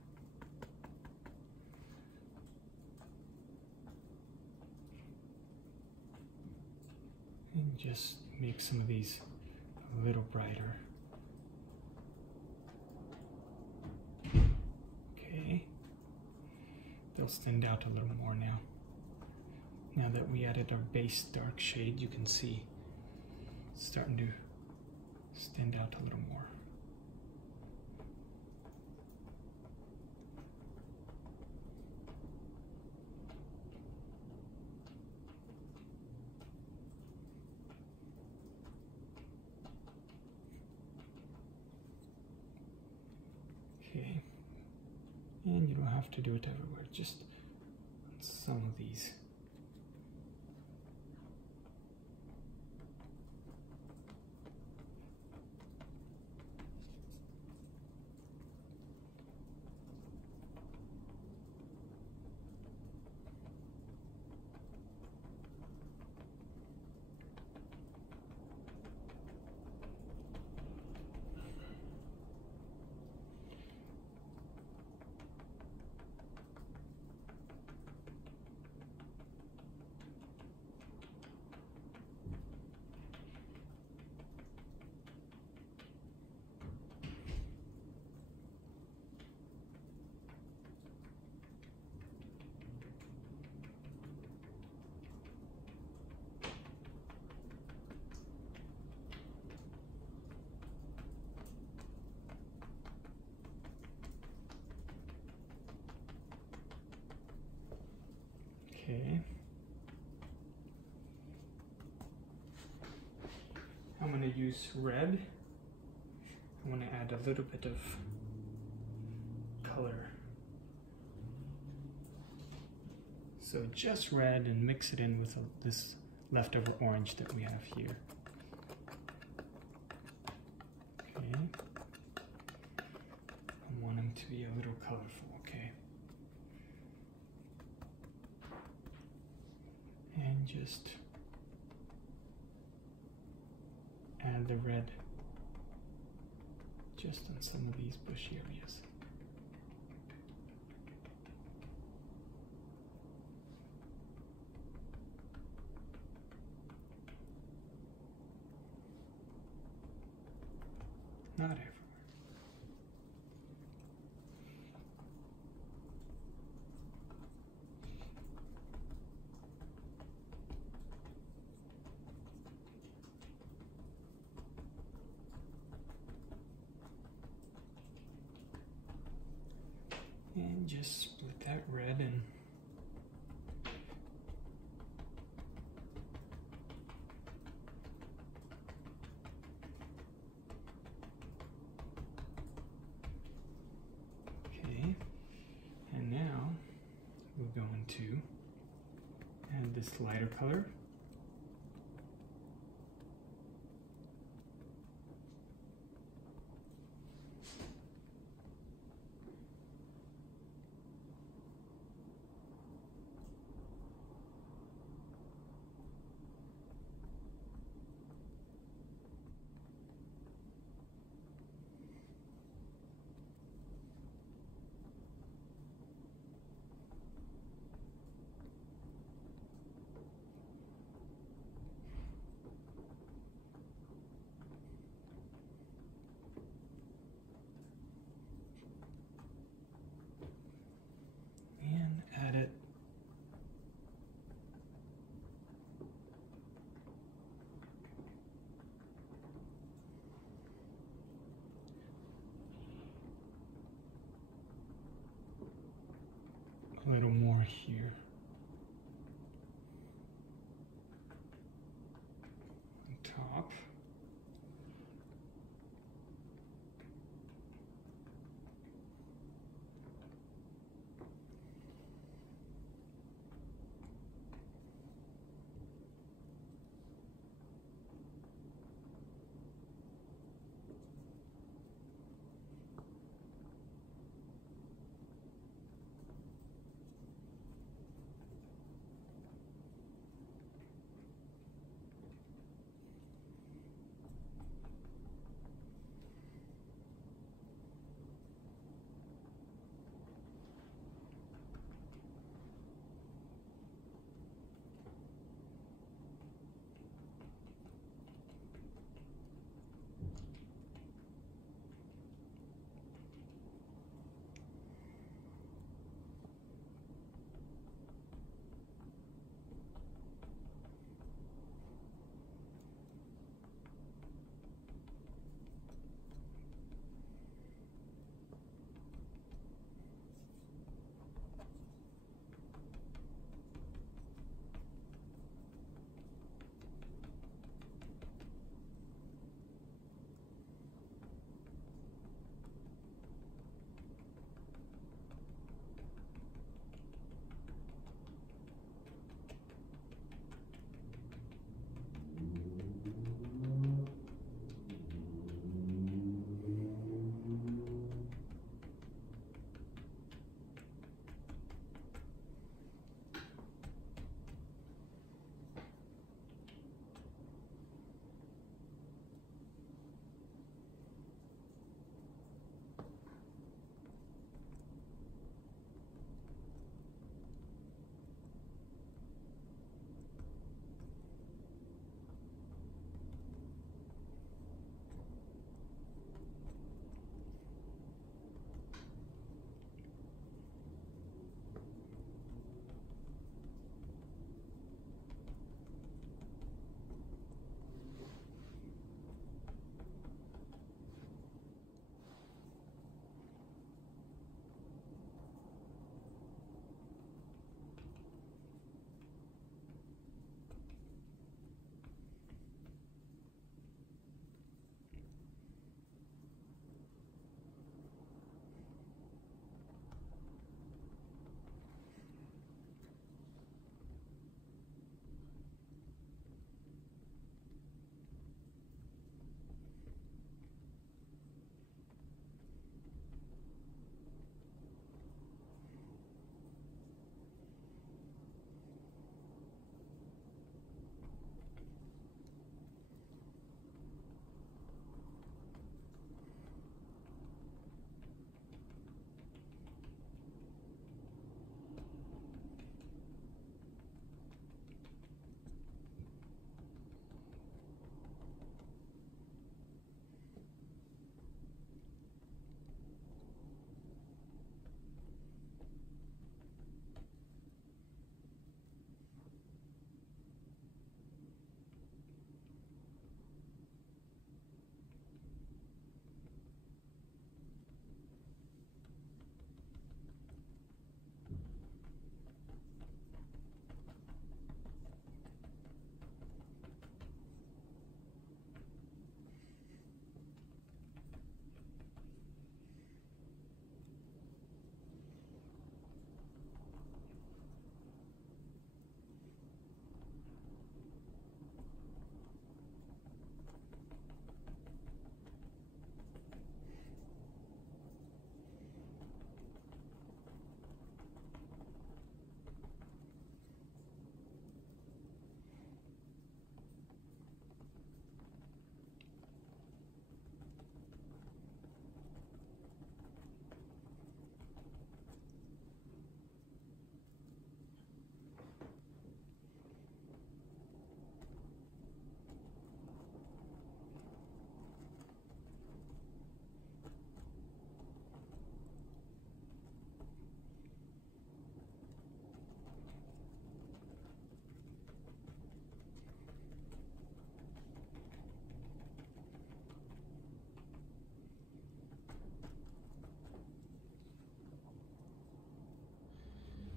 And just make some of these a little brighter. Okay. They'll stand out a little more now. Now that we added our base dark shade, you can see it's starting to stand out a little more. Okay, and you don't have to do it everywhere, just on some of these. to use red. I want to add a little bit of color. So just red, and mix it in with this leftover orange that we have here. Okay. I want them to be a little colorful, okay. And just add the red just on some of these bush areas. Not everywhere. And just split that red and okay. And now we're going to add this lighter color.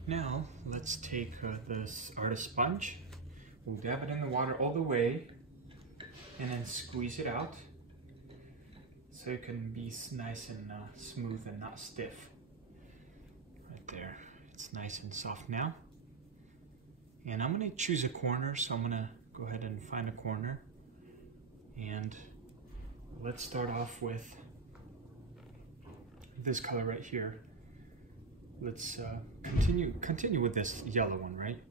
Now let's take this artist sponge. We'll dab it in the water all the way and then squeeze it out so it can be nice and smooth and not stiff. Right there, it's nice and soft now. And I'm gonna choose a corner, so I'm gonna go ahead and find a corner. And let's start off with this color right here. Let's continue with this yellow one, right?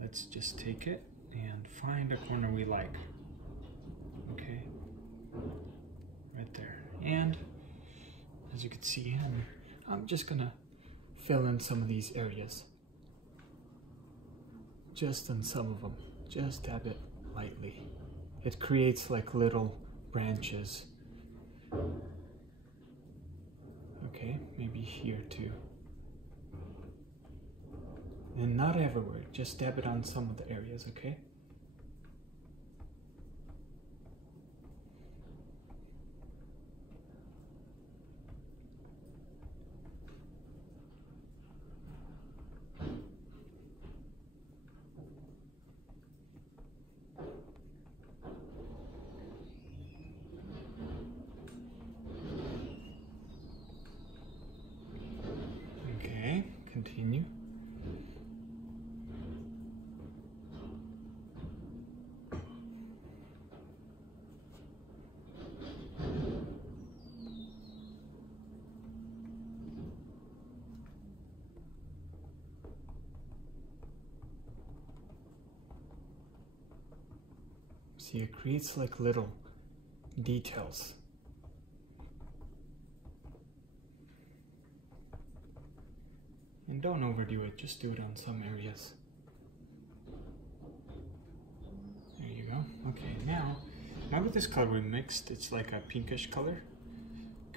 Let's just take it and find a corner we like. Okay, right there. And as you can see, I'm just gonna fill in some of these areas. Just on some of them. Just dab it lightly. It creates like little branches. Okay, maybe here too. And not everywhere, just dab it on some of the areas, okay? Okay, continue. See, it creates like little details. And don't overdo it, just do it on some areas. There you go. Okay, now with this color we mixed, it's like a pinkish color.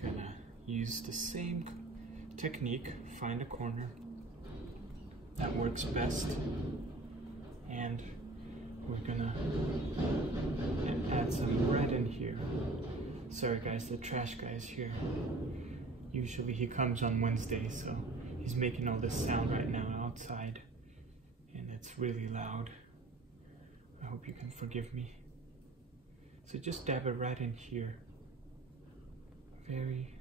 Gonna use the same technique, find a corner that works best, and we're gonna add some red in here. Sorry guys, the trash guy is here. Usually he comes on Wednesday, so he's making all this sound right now outside, and it's really loud. I hope you can forgive me. So just dab it right in here. Very,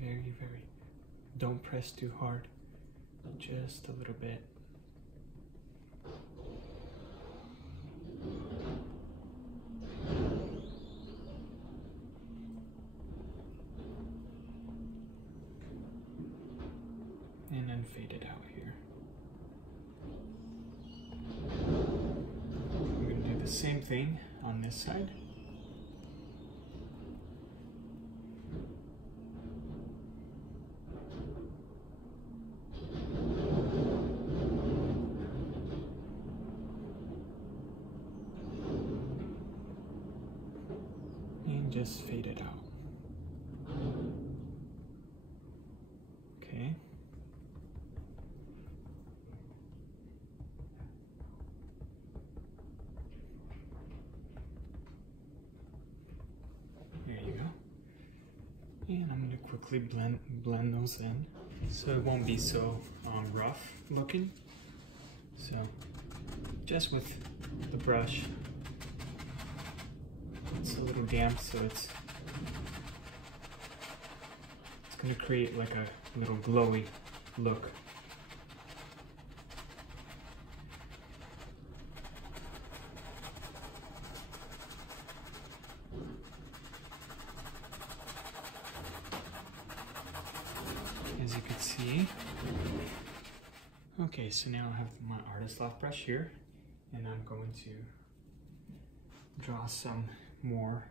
very, very. Don't press too hard. Just a little bit. And then fade it out here. We're going to do the same thing on this side. And just fade it out. Okay. There you go. And I'm going to quickly blend those in so it won't be so rough looking. So just with the brush, it's a little damp, so it's going to create like a little glowy look. As you can see. Okay, so now I have my artist loft brush here, and I'm going to draw some more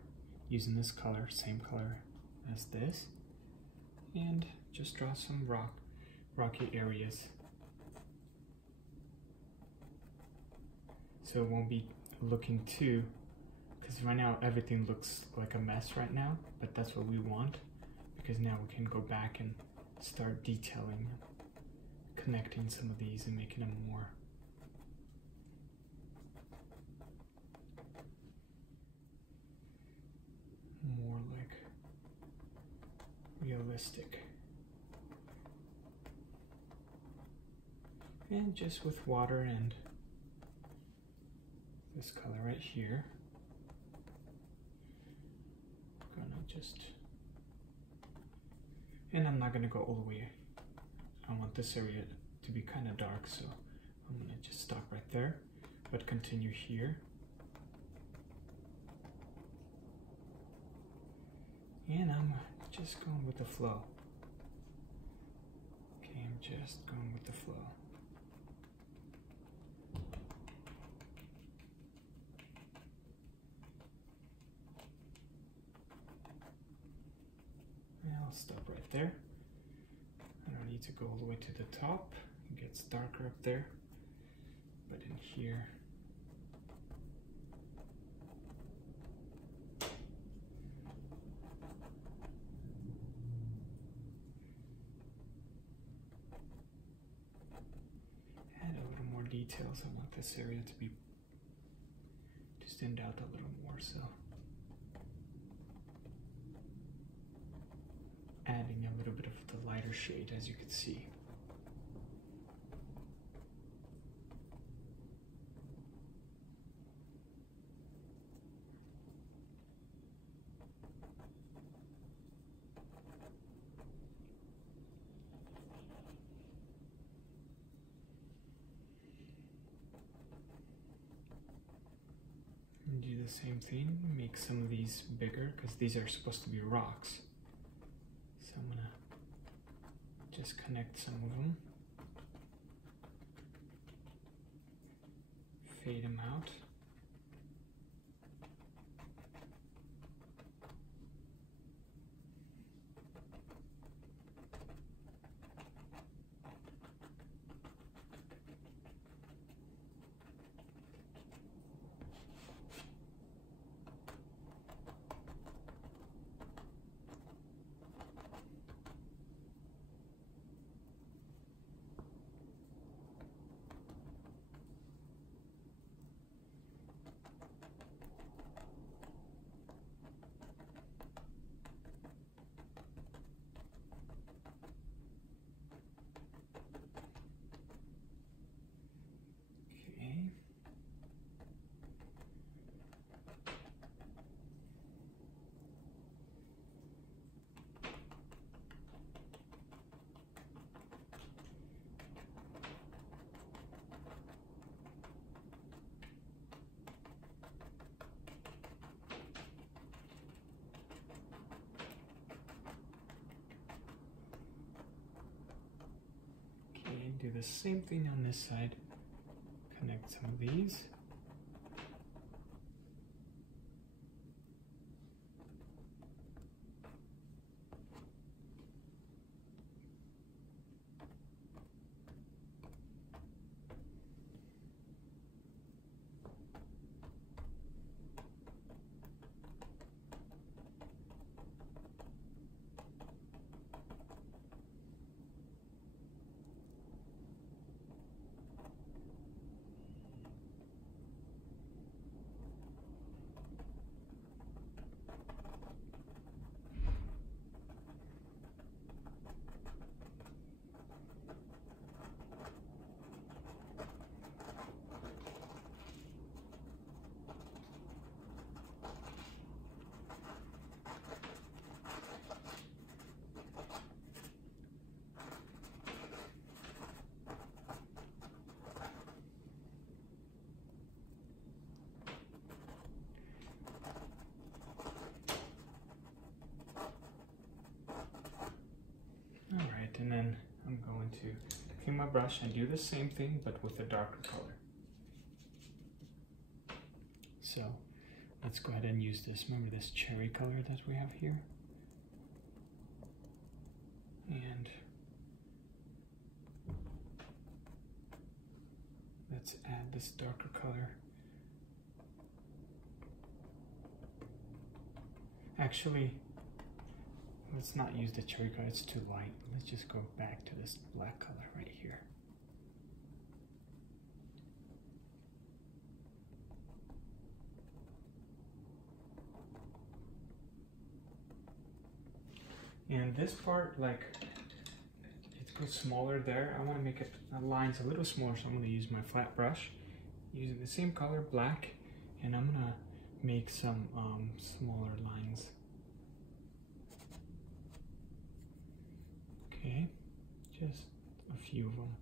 using this color, same color as this, and just draw some rocky areas so it won't be looking too, because right now everything looks like a mess right now, but that's what we want, because now we can go back and start detailing, connecting some of these and making them more like realistic. And just with water and this color right here, I'm gonna just, and I'm not gonna go all the way. I want this area to be kind of dark, so I'm gonna just stop right there, but continue here. And I'm just going with the flow. Okay, I'm just going with the flow. And I'll stop right there. I don't need to go all the way to the top. It gets darker up there. But in here, add a little more details. I want this area to stand out a little more, so adding a little bit of the lighter shade, as you can see. And do the same thing, make some of these bigger, because these are supposed to be rocks. So I'm gonna just connect some of them, fade them out. Do the same thing on this side. Connect some of these. Alright, and then I'm going to clean my brush and do the same thing but with a darker color. So let's go ahead and use this. Remember this cherry color that we have here? And let's add this darker color. Actually, let's not use the cherry color, it's too light. Let's just go back to this black color right here. And this part, like, it's little smaller there. I want to make it lines a little smaller, so I'm going to use my flat brush using the same color, black, and I'm going to make some smaller lines. Okay, just a few of them.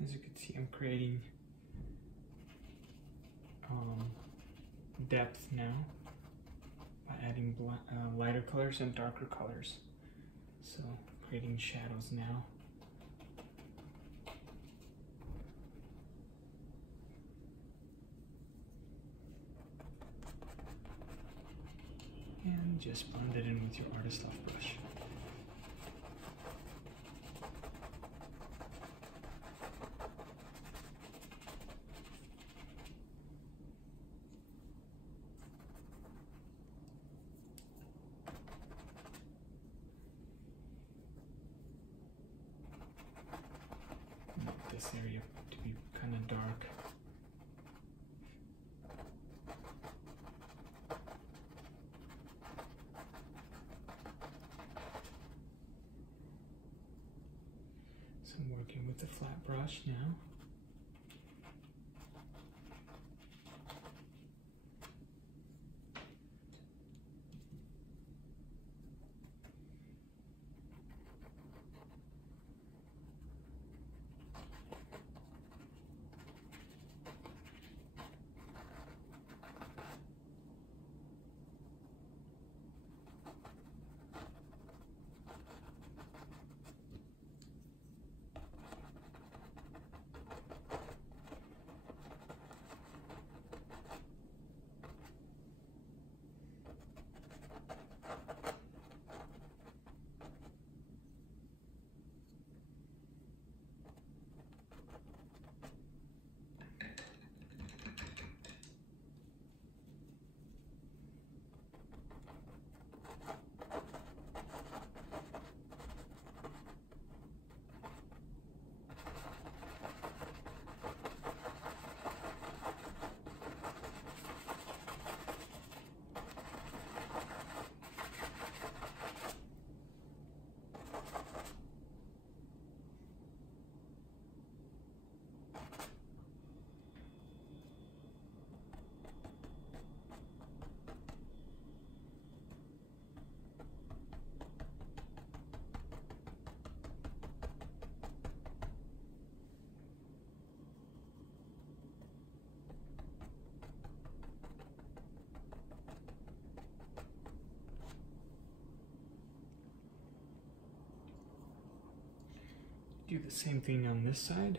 As you can see, I'm creating depth now by adding lighter colors and darker colors. So creating shadows now. And just blend it in with your artist off brush. This area to be kind of dark. So I'm working with the flat brush now. Do the same thing on this side.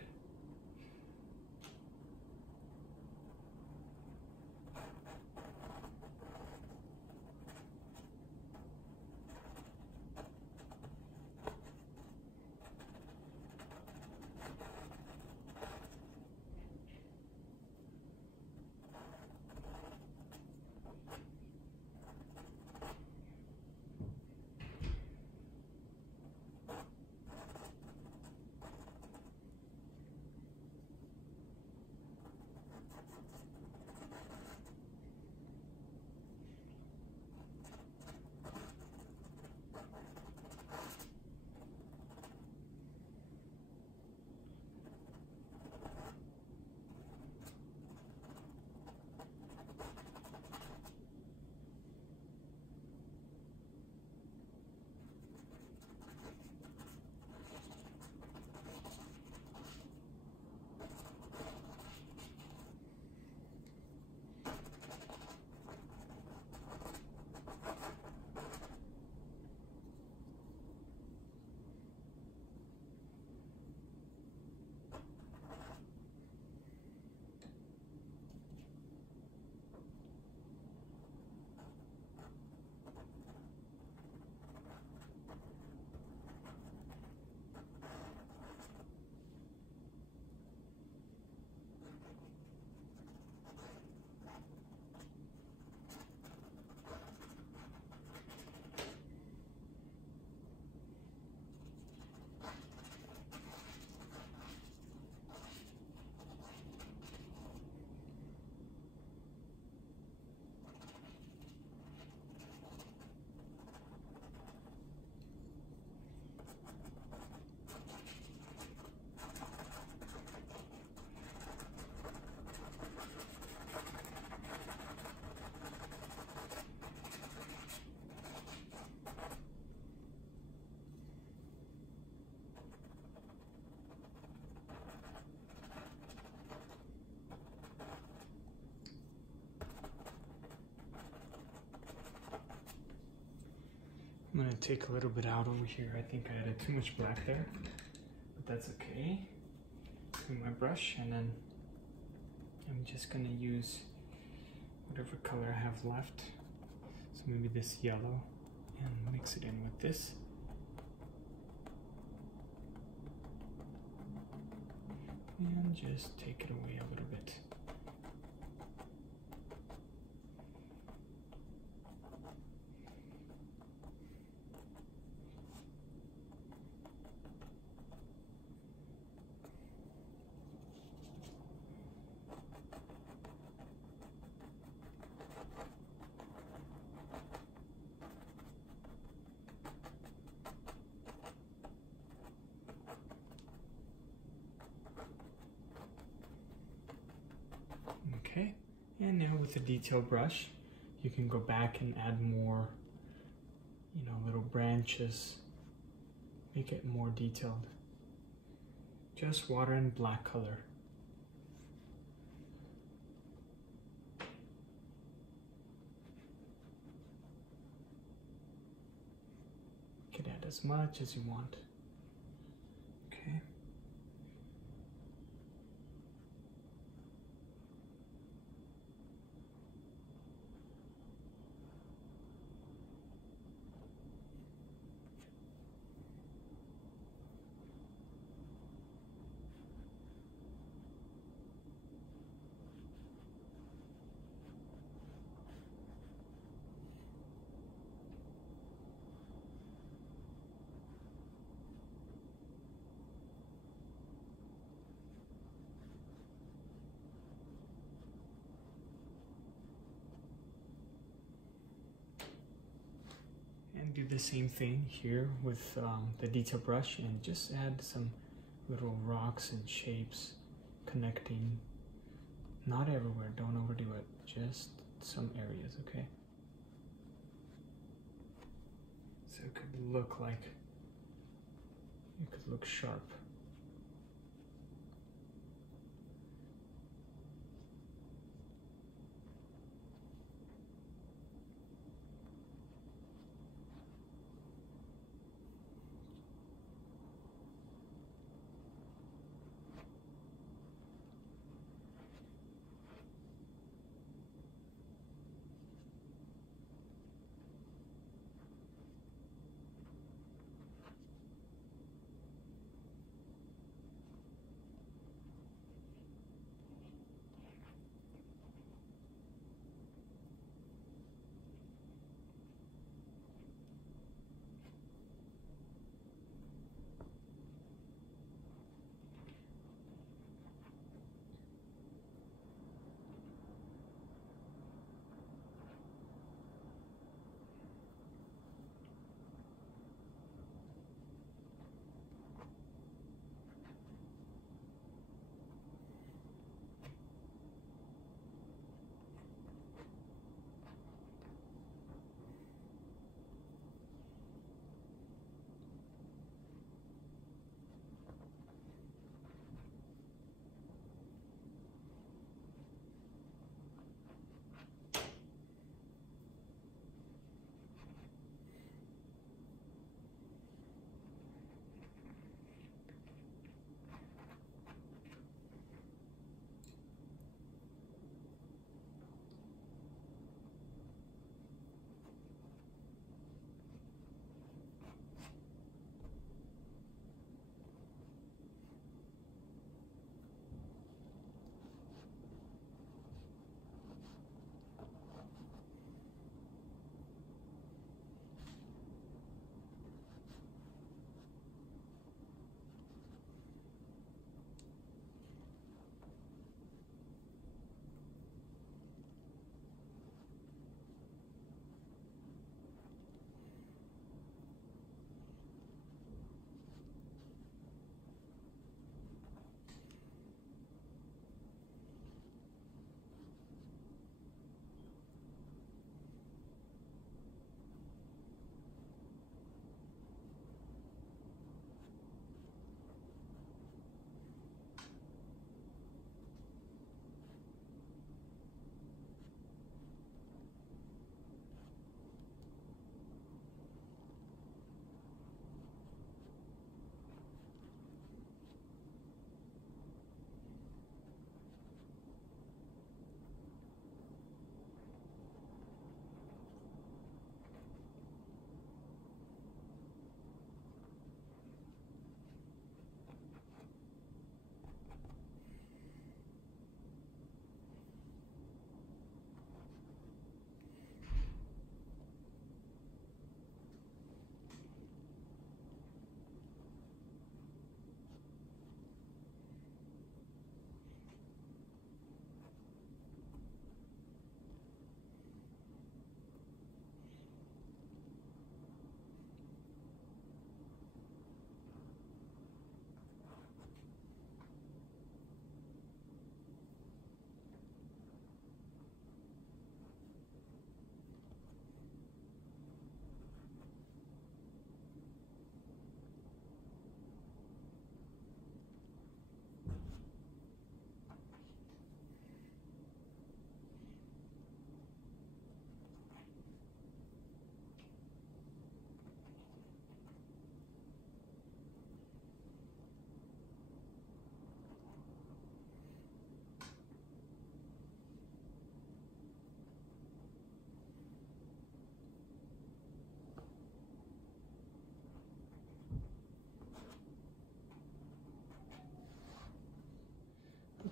I'm gonna take a little bit out over here. I think I added too much black there, but that's okay. Clean my brush, and then I'm just gonna use whatever color I have left. So maybe this yellow, and mix it in with this. And just take it away a little bit. Okay, and now with the detail brush, you can go back and add more, little branches, make it more detailed. Just water and black color. You can add as much as you want. Okay. And do the same thing here with the detail brush, and just add some little rocks and shapes connecting. Not everywhere, don't overdo it, just some areas, okay? So it could look like, it could look sharp.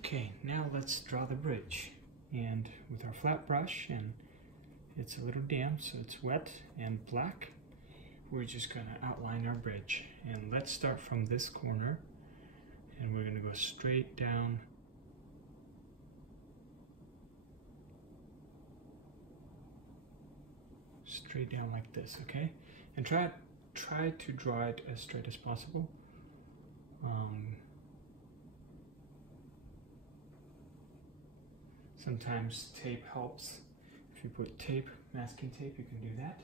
Okay, now let's draw the bridge. And with our flat brush, and it's a little damp, so it's wet and black, we're just gonna outline our bridge. And let's start from this corner, and we're gonna go straight down. Straight down like this, okay? And try to draw it as straight as possible. Sometimes tape helps. If you put tape, masking tape, you can do that.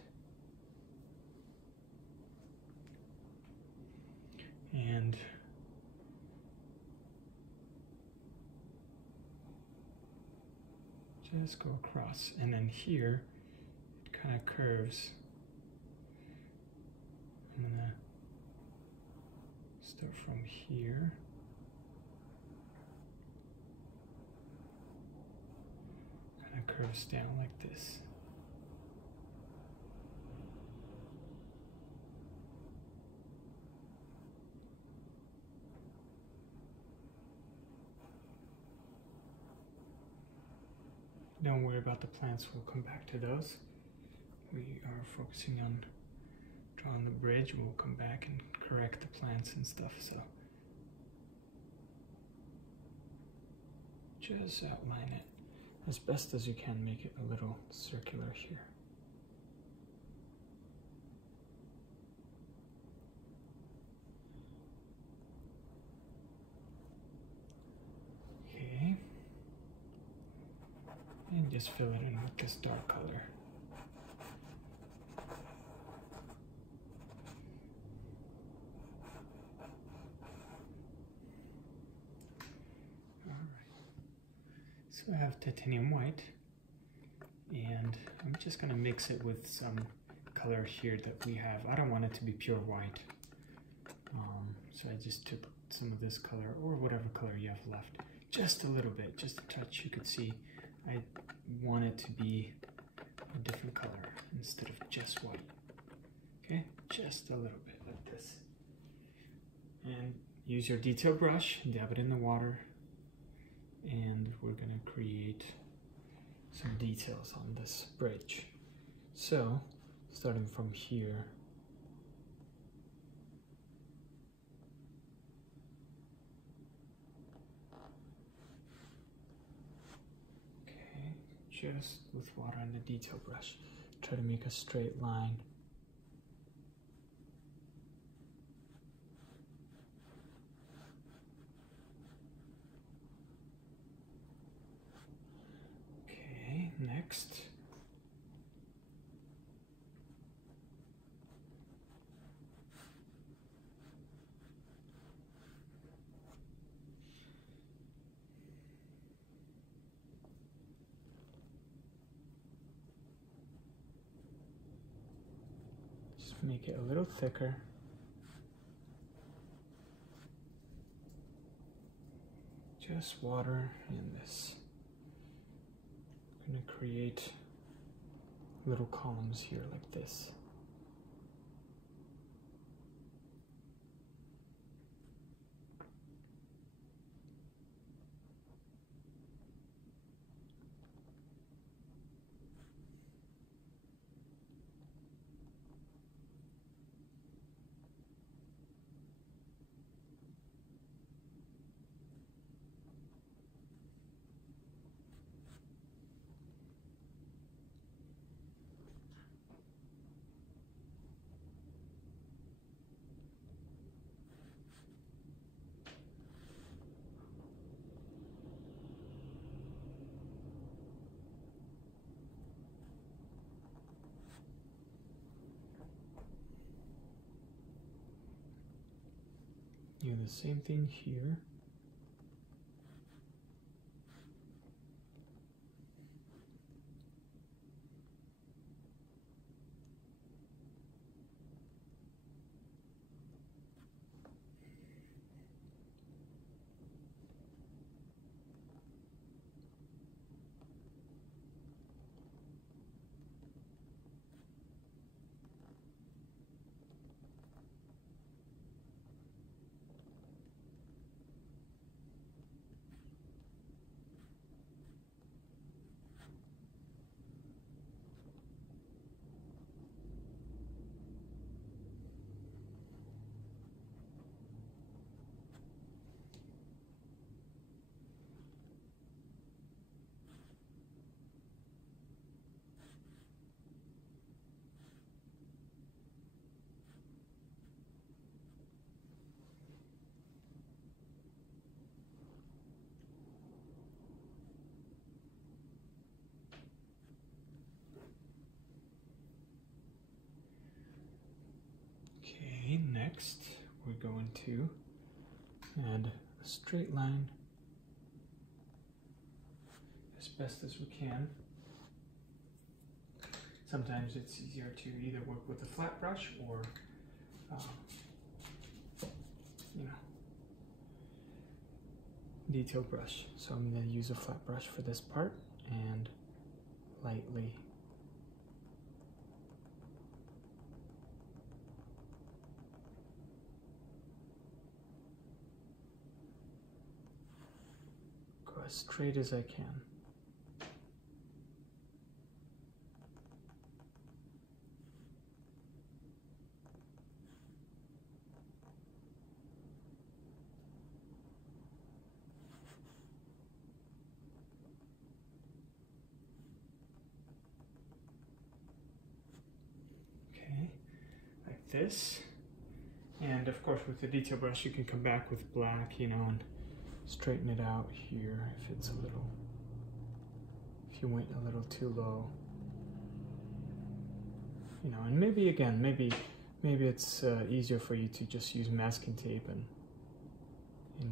And just go across. And then here, it kind of curves. I'm gonna start from here. Kind of curves down like this. Don't worry about the plants, we'll come back to those. We are focusing on drawing the bridge. We'll come back and correct the plants and stuff, so just outline it as best as you can, make it a little circular here. Okay. And just fill it in with this dark color. So I have titanium white, and I'm just going to mix it with some color here that we have. I don't want it to be pure white, so I just took some of this color, or whatever color you have left, just a little bit, just a touch. You could see I want it to be a different color instead of just white. Okay, just a little bit like this. And use your detail brush, dab it in the water, and we're going to create some details on this bridge. So, starting from here, okay, just with water and the detail brush, try to make a straight line. Next, just make it a little thicker. Just water in this. I'm going to create little columns here like this. Do the same thing here. next we're going to add a straight line as best as we can. Sometimes it's easier to either work with a flat brush or, detail brush. So I'm going to use a flat brush for this part and lightly go as straight as I can. This, and of course with the detail brush you can come back with black, and straighten it out here if you went a little too low, and maybe again, maybe it's easier for you to just use masking tape and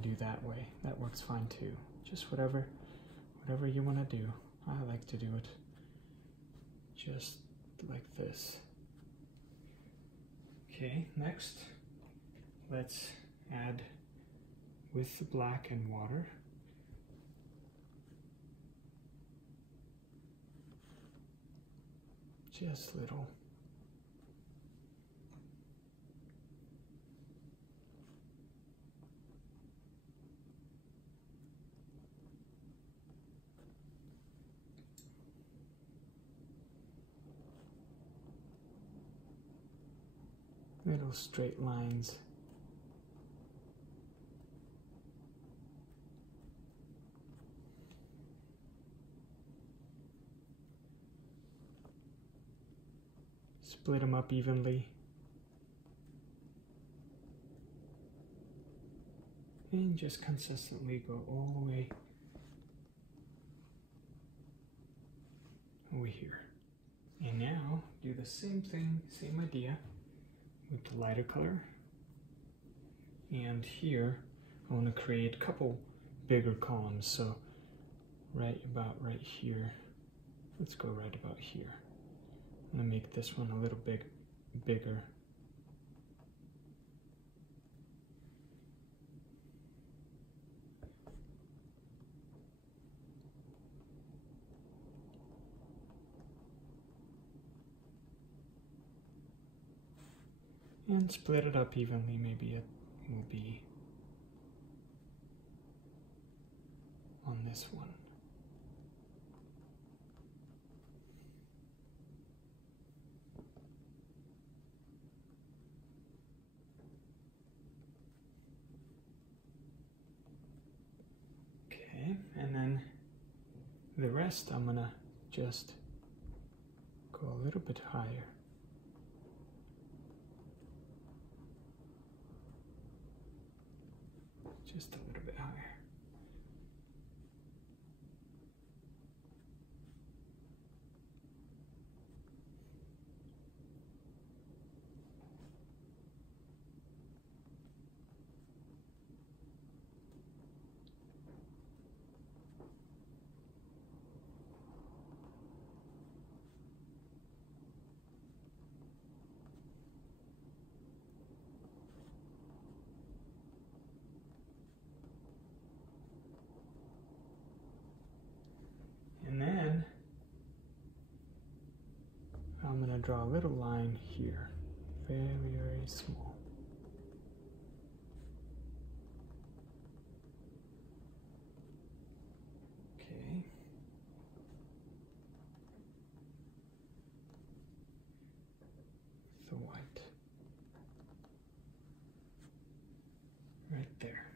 do that way. That works fine too. Just whatever you want to do. I like to do it just like this. Okay, next, let's add with the black and water. Just little. Little straight lines. Split them up evenly. And just consistently go all the way over here. And now do the same thing, same idea, with the lighter color. And here I want to create a couple bigger columns, so right here. Let's go right about here. I'm going to make this one a little bigger. And split it up evenly. Maybe it will be on this one. Okay, and then the rest I'm gonna just go a little bit higher. Just a little bit higher. And then I'm going to draw a little line here, very, very small. Okay. The white. Right there.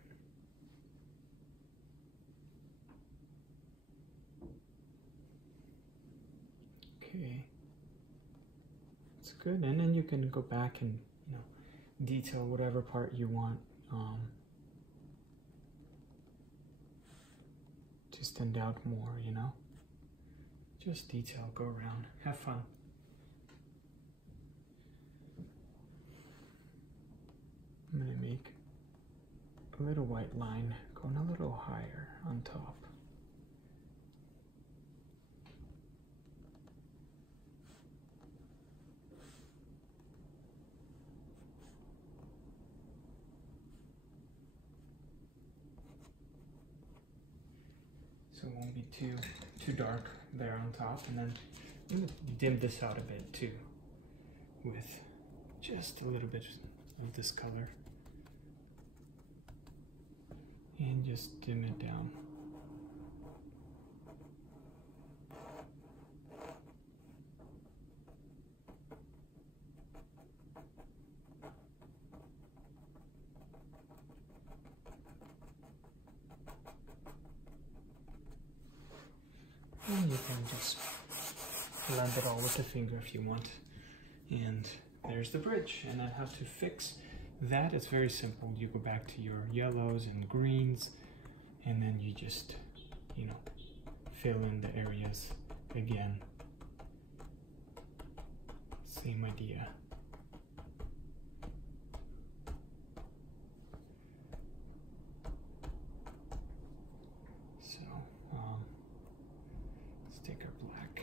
Okay, that's good. And then you can go back and detail whatever part you want to stand out more. Just detail, go around, have fun. a little white line going a little higher on top. So it won't be too dark there on top, and then I'm going to dim this out a bit too with just a little bit of this color and just dim it down. And you can just blend it all with the finger if you want. And there's the bridge. And then how to fix that is very simple. You go back to your yellows and greens, and then you just, you know, fill in the areas again. Same idea. So, let's take our black.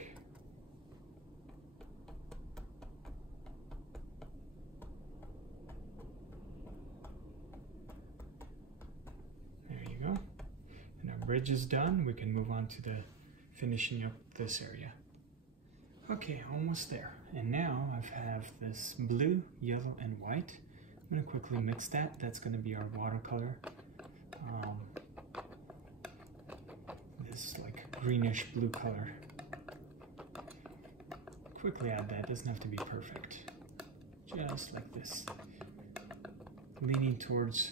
Bridge is done. We can move on to the finishing up this area. Okay, almost there. And now I have this blue, yellow, and white. I'm going to quickly mix that. That's going to be our watercolor. This like greenish blue color. Quickly add that. It doesn't have to be perfect. Just like this. Leaning towards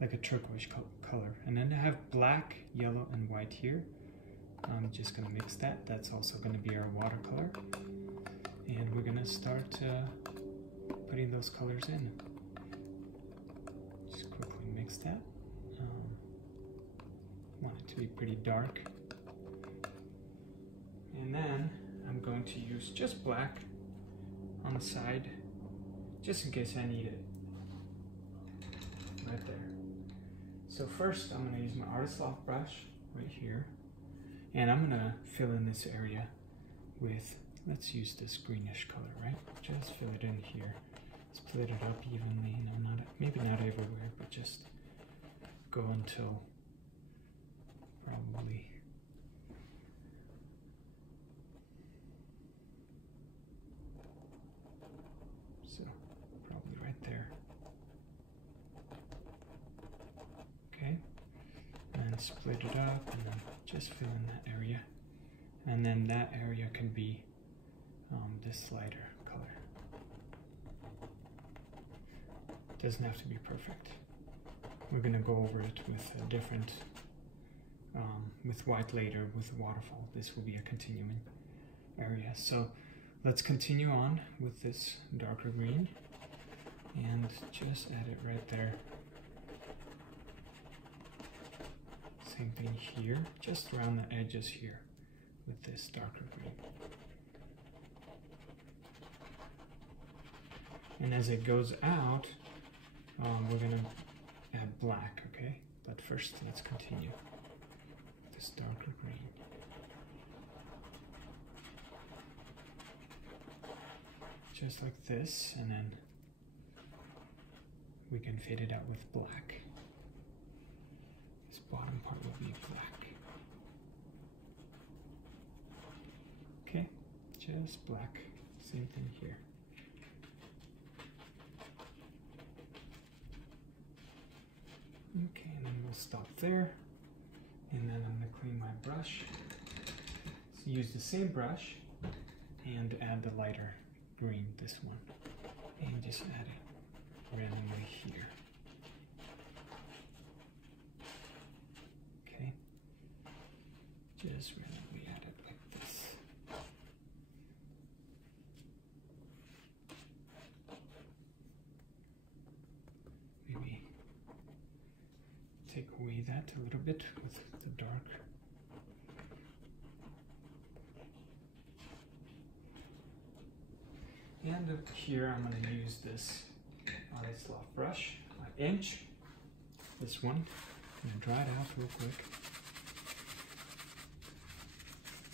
like a turquoise color. And then I have black, yellow, and white here. I'm just gonna mix that. That's also gonna be our watercolor. And we're gonna start putting those colors in. Just quickly mix that. Want it to be pretty dark. And then I'm going to use just black on the side, just in case I need it. Right there. So first I'm going to use my Artist Loft brush right here, and I'm going to fill in this area with, let's use this greenish color, right? Just fill it in here. Split it up evenly, you know, maybe not everywhere, but just go until probably right there. Okay, and split it up and then just fill in that area, and then that area can be this lighter color. Doesn't have to be perfect. We're gonna go over it with a different, with white later, with Waterfall. This will be a continuing area. So let's continue on with this darker green and just add it right there. Same thing here, just around the edges here with this darker green. And as it goes out, we're gonna add black, okay? But first, let's continue with this darker green. Just like this, and then we can fade it out with black. This bottom part will be black. Okay, just black. Same thing here. Okay, and then we'll stop there. And then I'm going to clean my brush. So use the same brush and add the lighter green, this one. And just add it randomly here. Okay. Just randomly add it like this. Maybe take away that a little bit with the dark. And up here I'm going to use this Artist Loft brush, my inch, this one. I'm gonna dry it out real quick.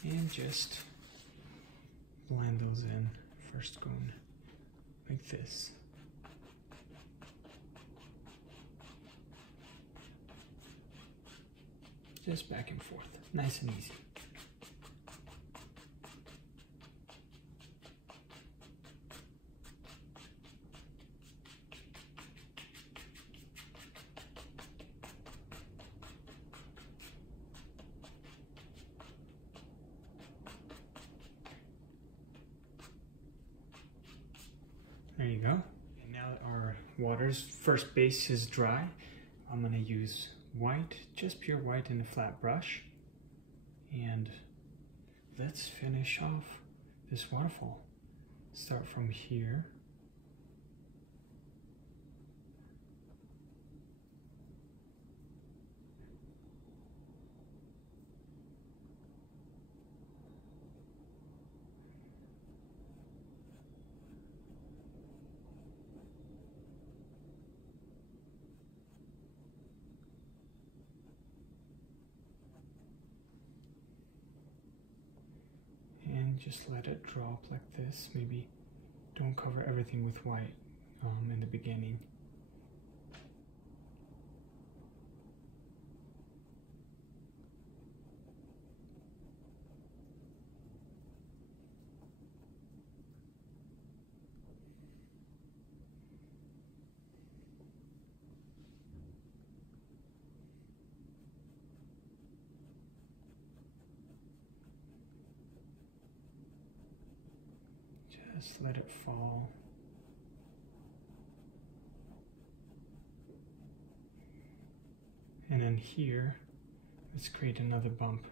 And just blend those in. First going like this. Just back and forth, nice and easy. There you go. And now that our water's first base is dry, I'm gonna use white, just pure white in a flat brush. And let's finish off this waterfall. Start from here. And just let it drop like this. Maybe don't cover everything with white in the beginning. Just let it fall. And then here, let's create another bump.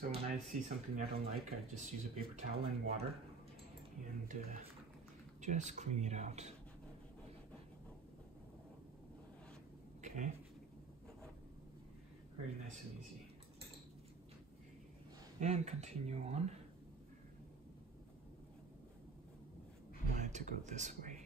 So when I see something I don't like, I just use a paper towel and water and just clean it out. Okay, very nice and easy. And continue on. I want it to go this way.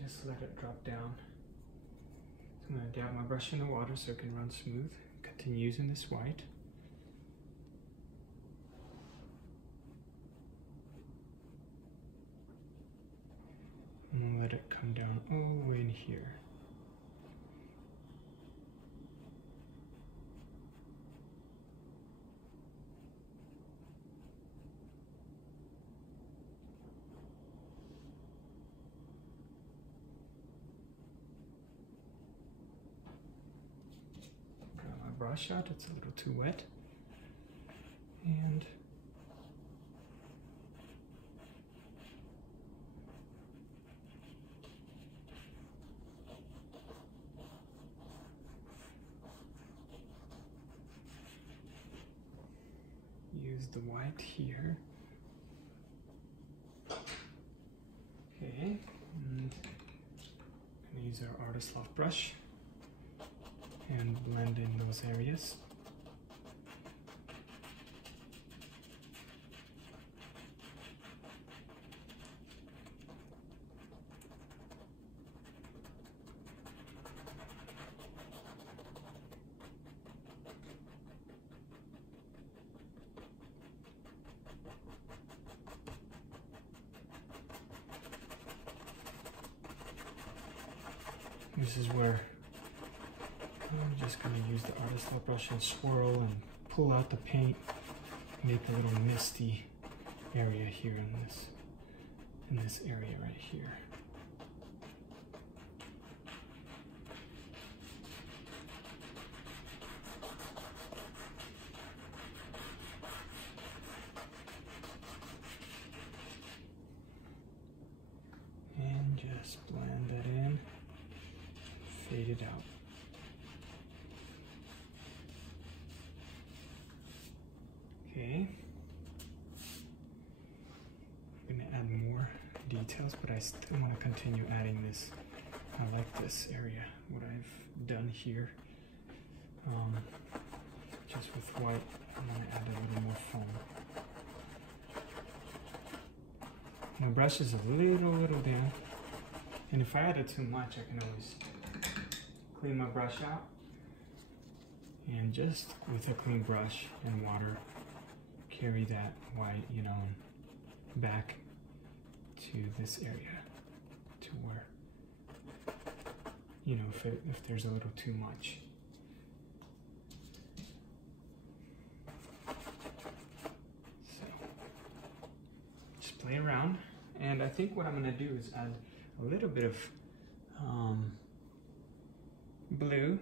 Just let it drop down. So I'm going to dab my brush in the water so it can run smooth. Continue using this white. And let it come down all the way in here. Brush out, it's a little too wet, and use the white here. Okay, and I'm gonna use our Artist Loft brush and blend in those areas. This is where I'm just going to use the artist light brush and swirl and pull out the paint, make a little misty area here in this area right here. And just blend that in, fade it out. Okay. I'm going to add more details, but I still want to continue adding this. I like this area, what I've done here. Just with white, I'm going to add a little more foam. My brush is a little down, and if I added too much, I can always clean my brush out, and just with a clean brush and water, carry that white, back to this area, to where, if there's a little too much. So, just play around, and I think what I'm going to do is add a little bit of blue,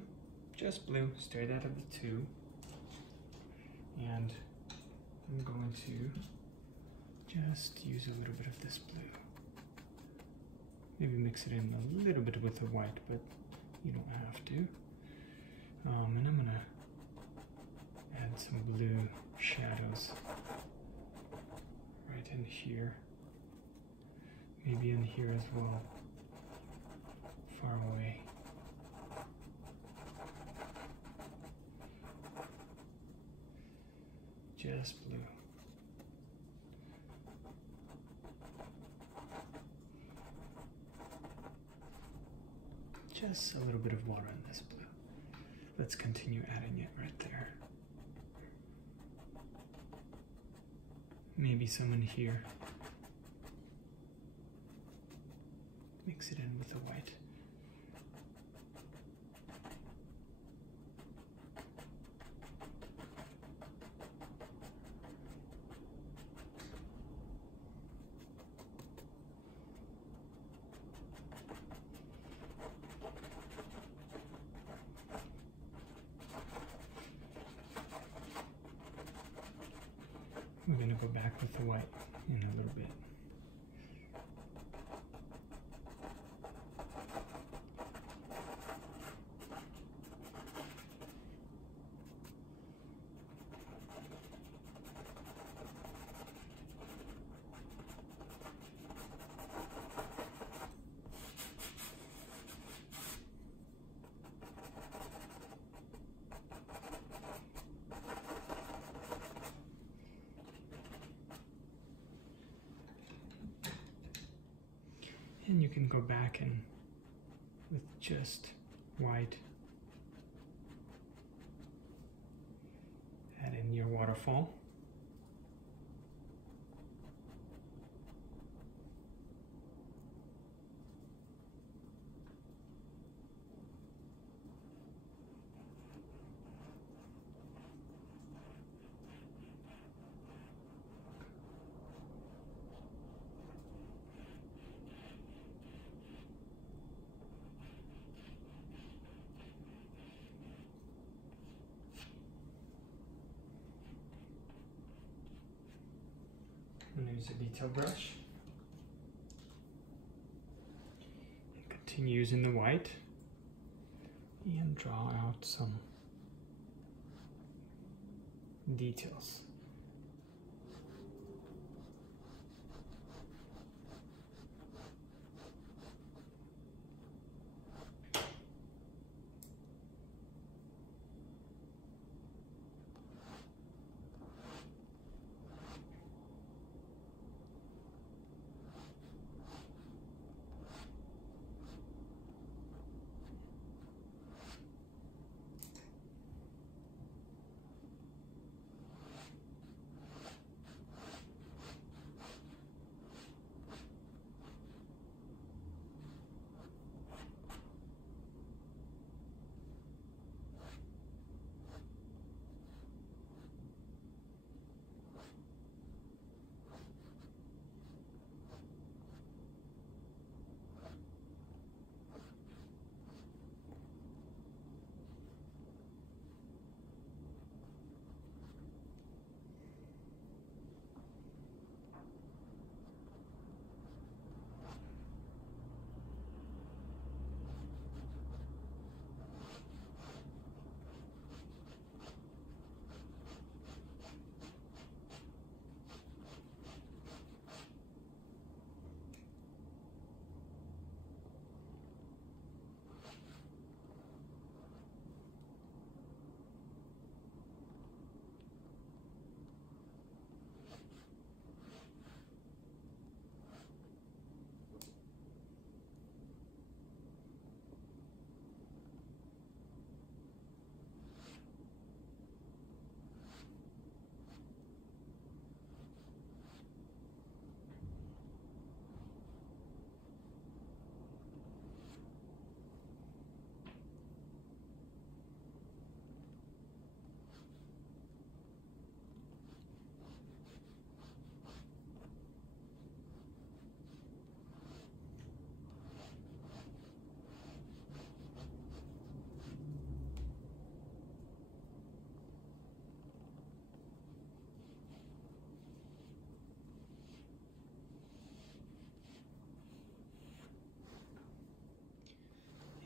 just blue, straight out of the tube, and I'm going to just use a little bit of this blue. Maybe mix it in a little bit with the white, but you don't have to. And I'm gonna add some blue shadows right in here. Maybe in here as well, far away. Just blue. Just a little bit of water in this blue. Let's continue adding it right there. Maybe some in here. Mix it in with the white. We're going to go back with the white in a little bit. And you can go back and with just white, add in your waterfall. I'm going to use a detail brush and continue using the white and draw out some details.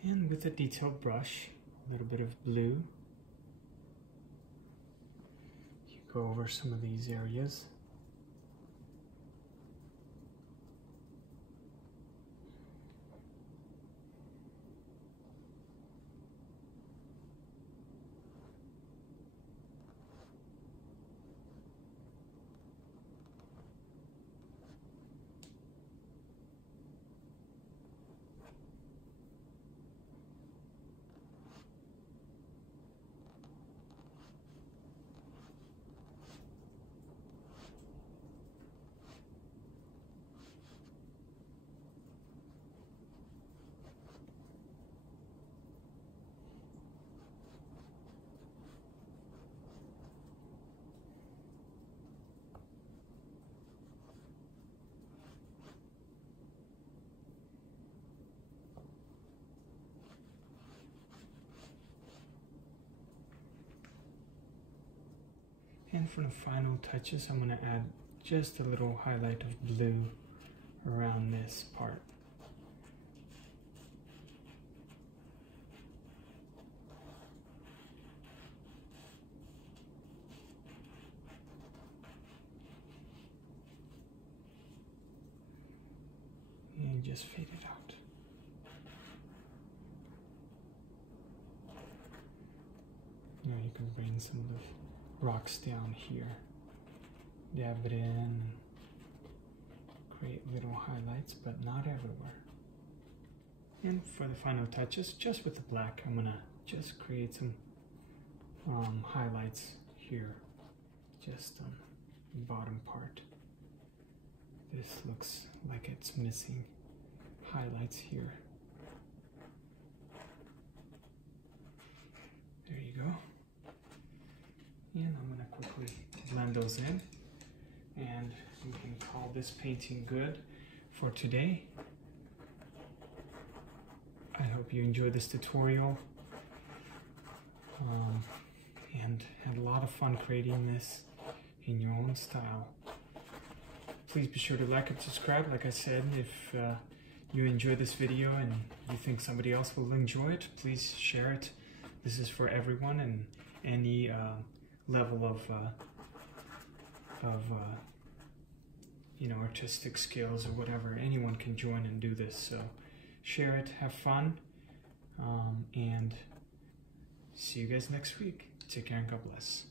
And with a detailed brush, a little bit of blue, you go over some of these areas. And for the final touches, I'm going to add just a little highlight of blue around this part. And just fade it out. Now you can bring some of the rocks down here, dab it in, create little highlights, but not everywhere. And for the final touches, just with the black, I'm gonna just create some highlights here, just on the bottom part. This looks like it's missing highlights here. There you go. And I'm going to quickly blend those in, and we can call this painting good for today. I hope you enjoyed this tutorial and had a lot of fun creating this in your own style. Please be sure to like and subscribe. Like I said, if you enjoyed this video and you think somebody else will enjoy it, please share it. This is for everyone and any level of you know, artistic skills or whatever. Anyone can join and do this, so share it, have fun, and see you guys next week. Take care and God bless.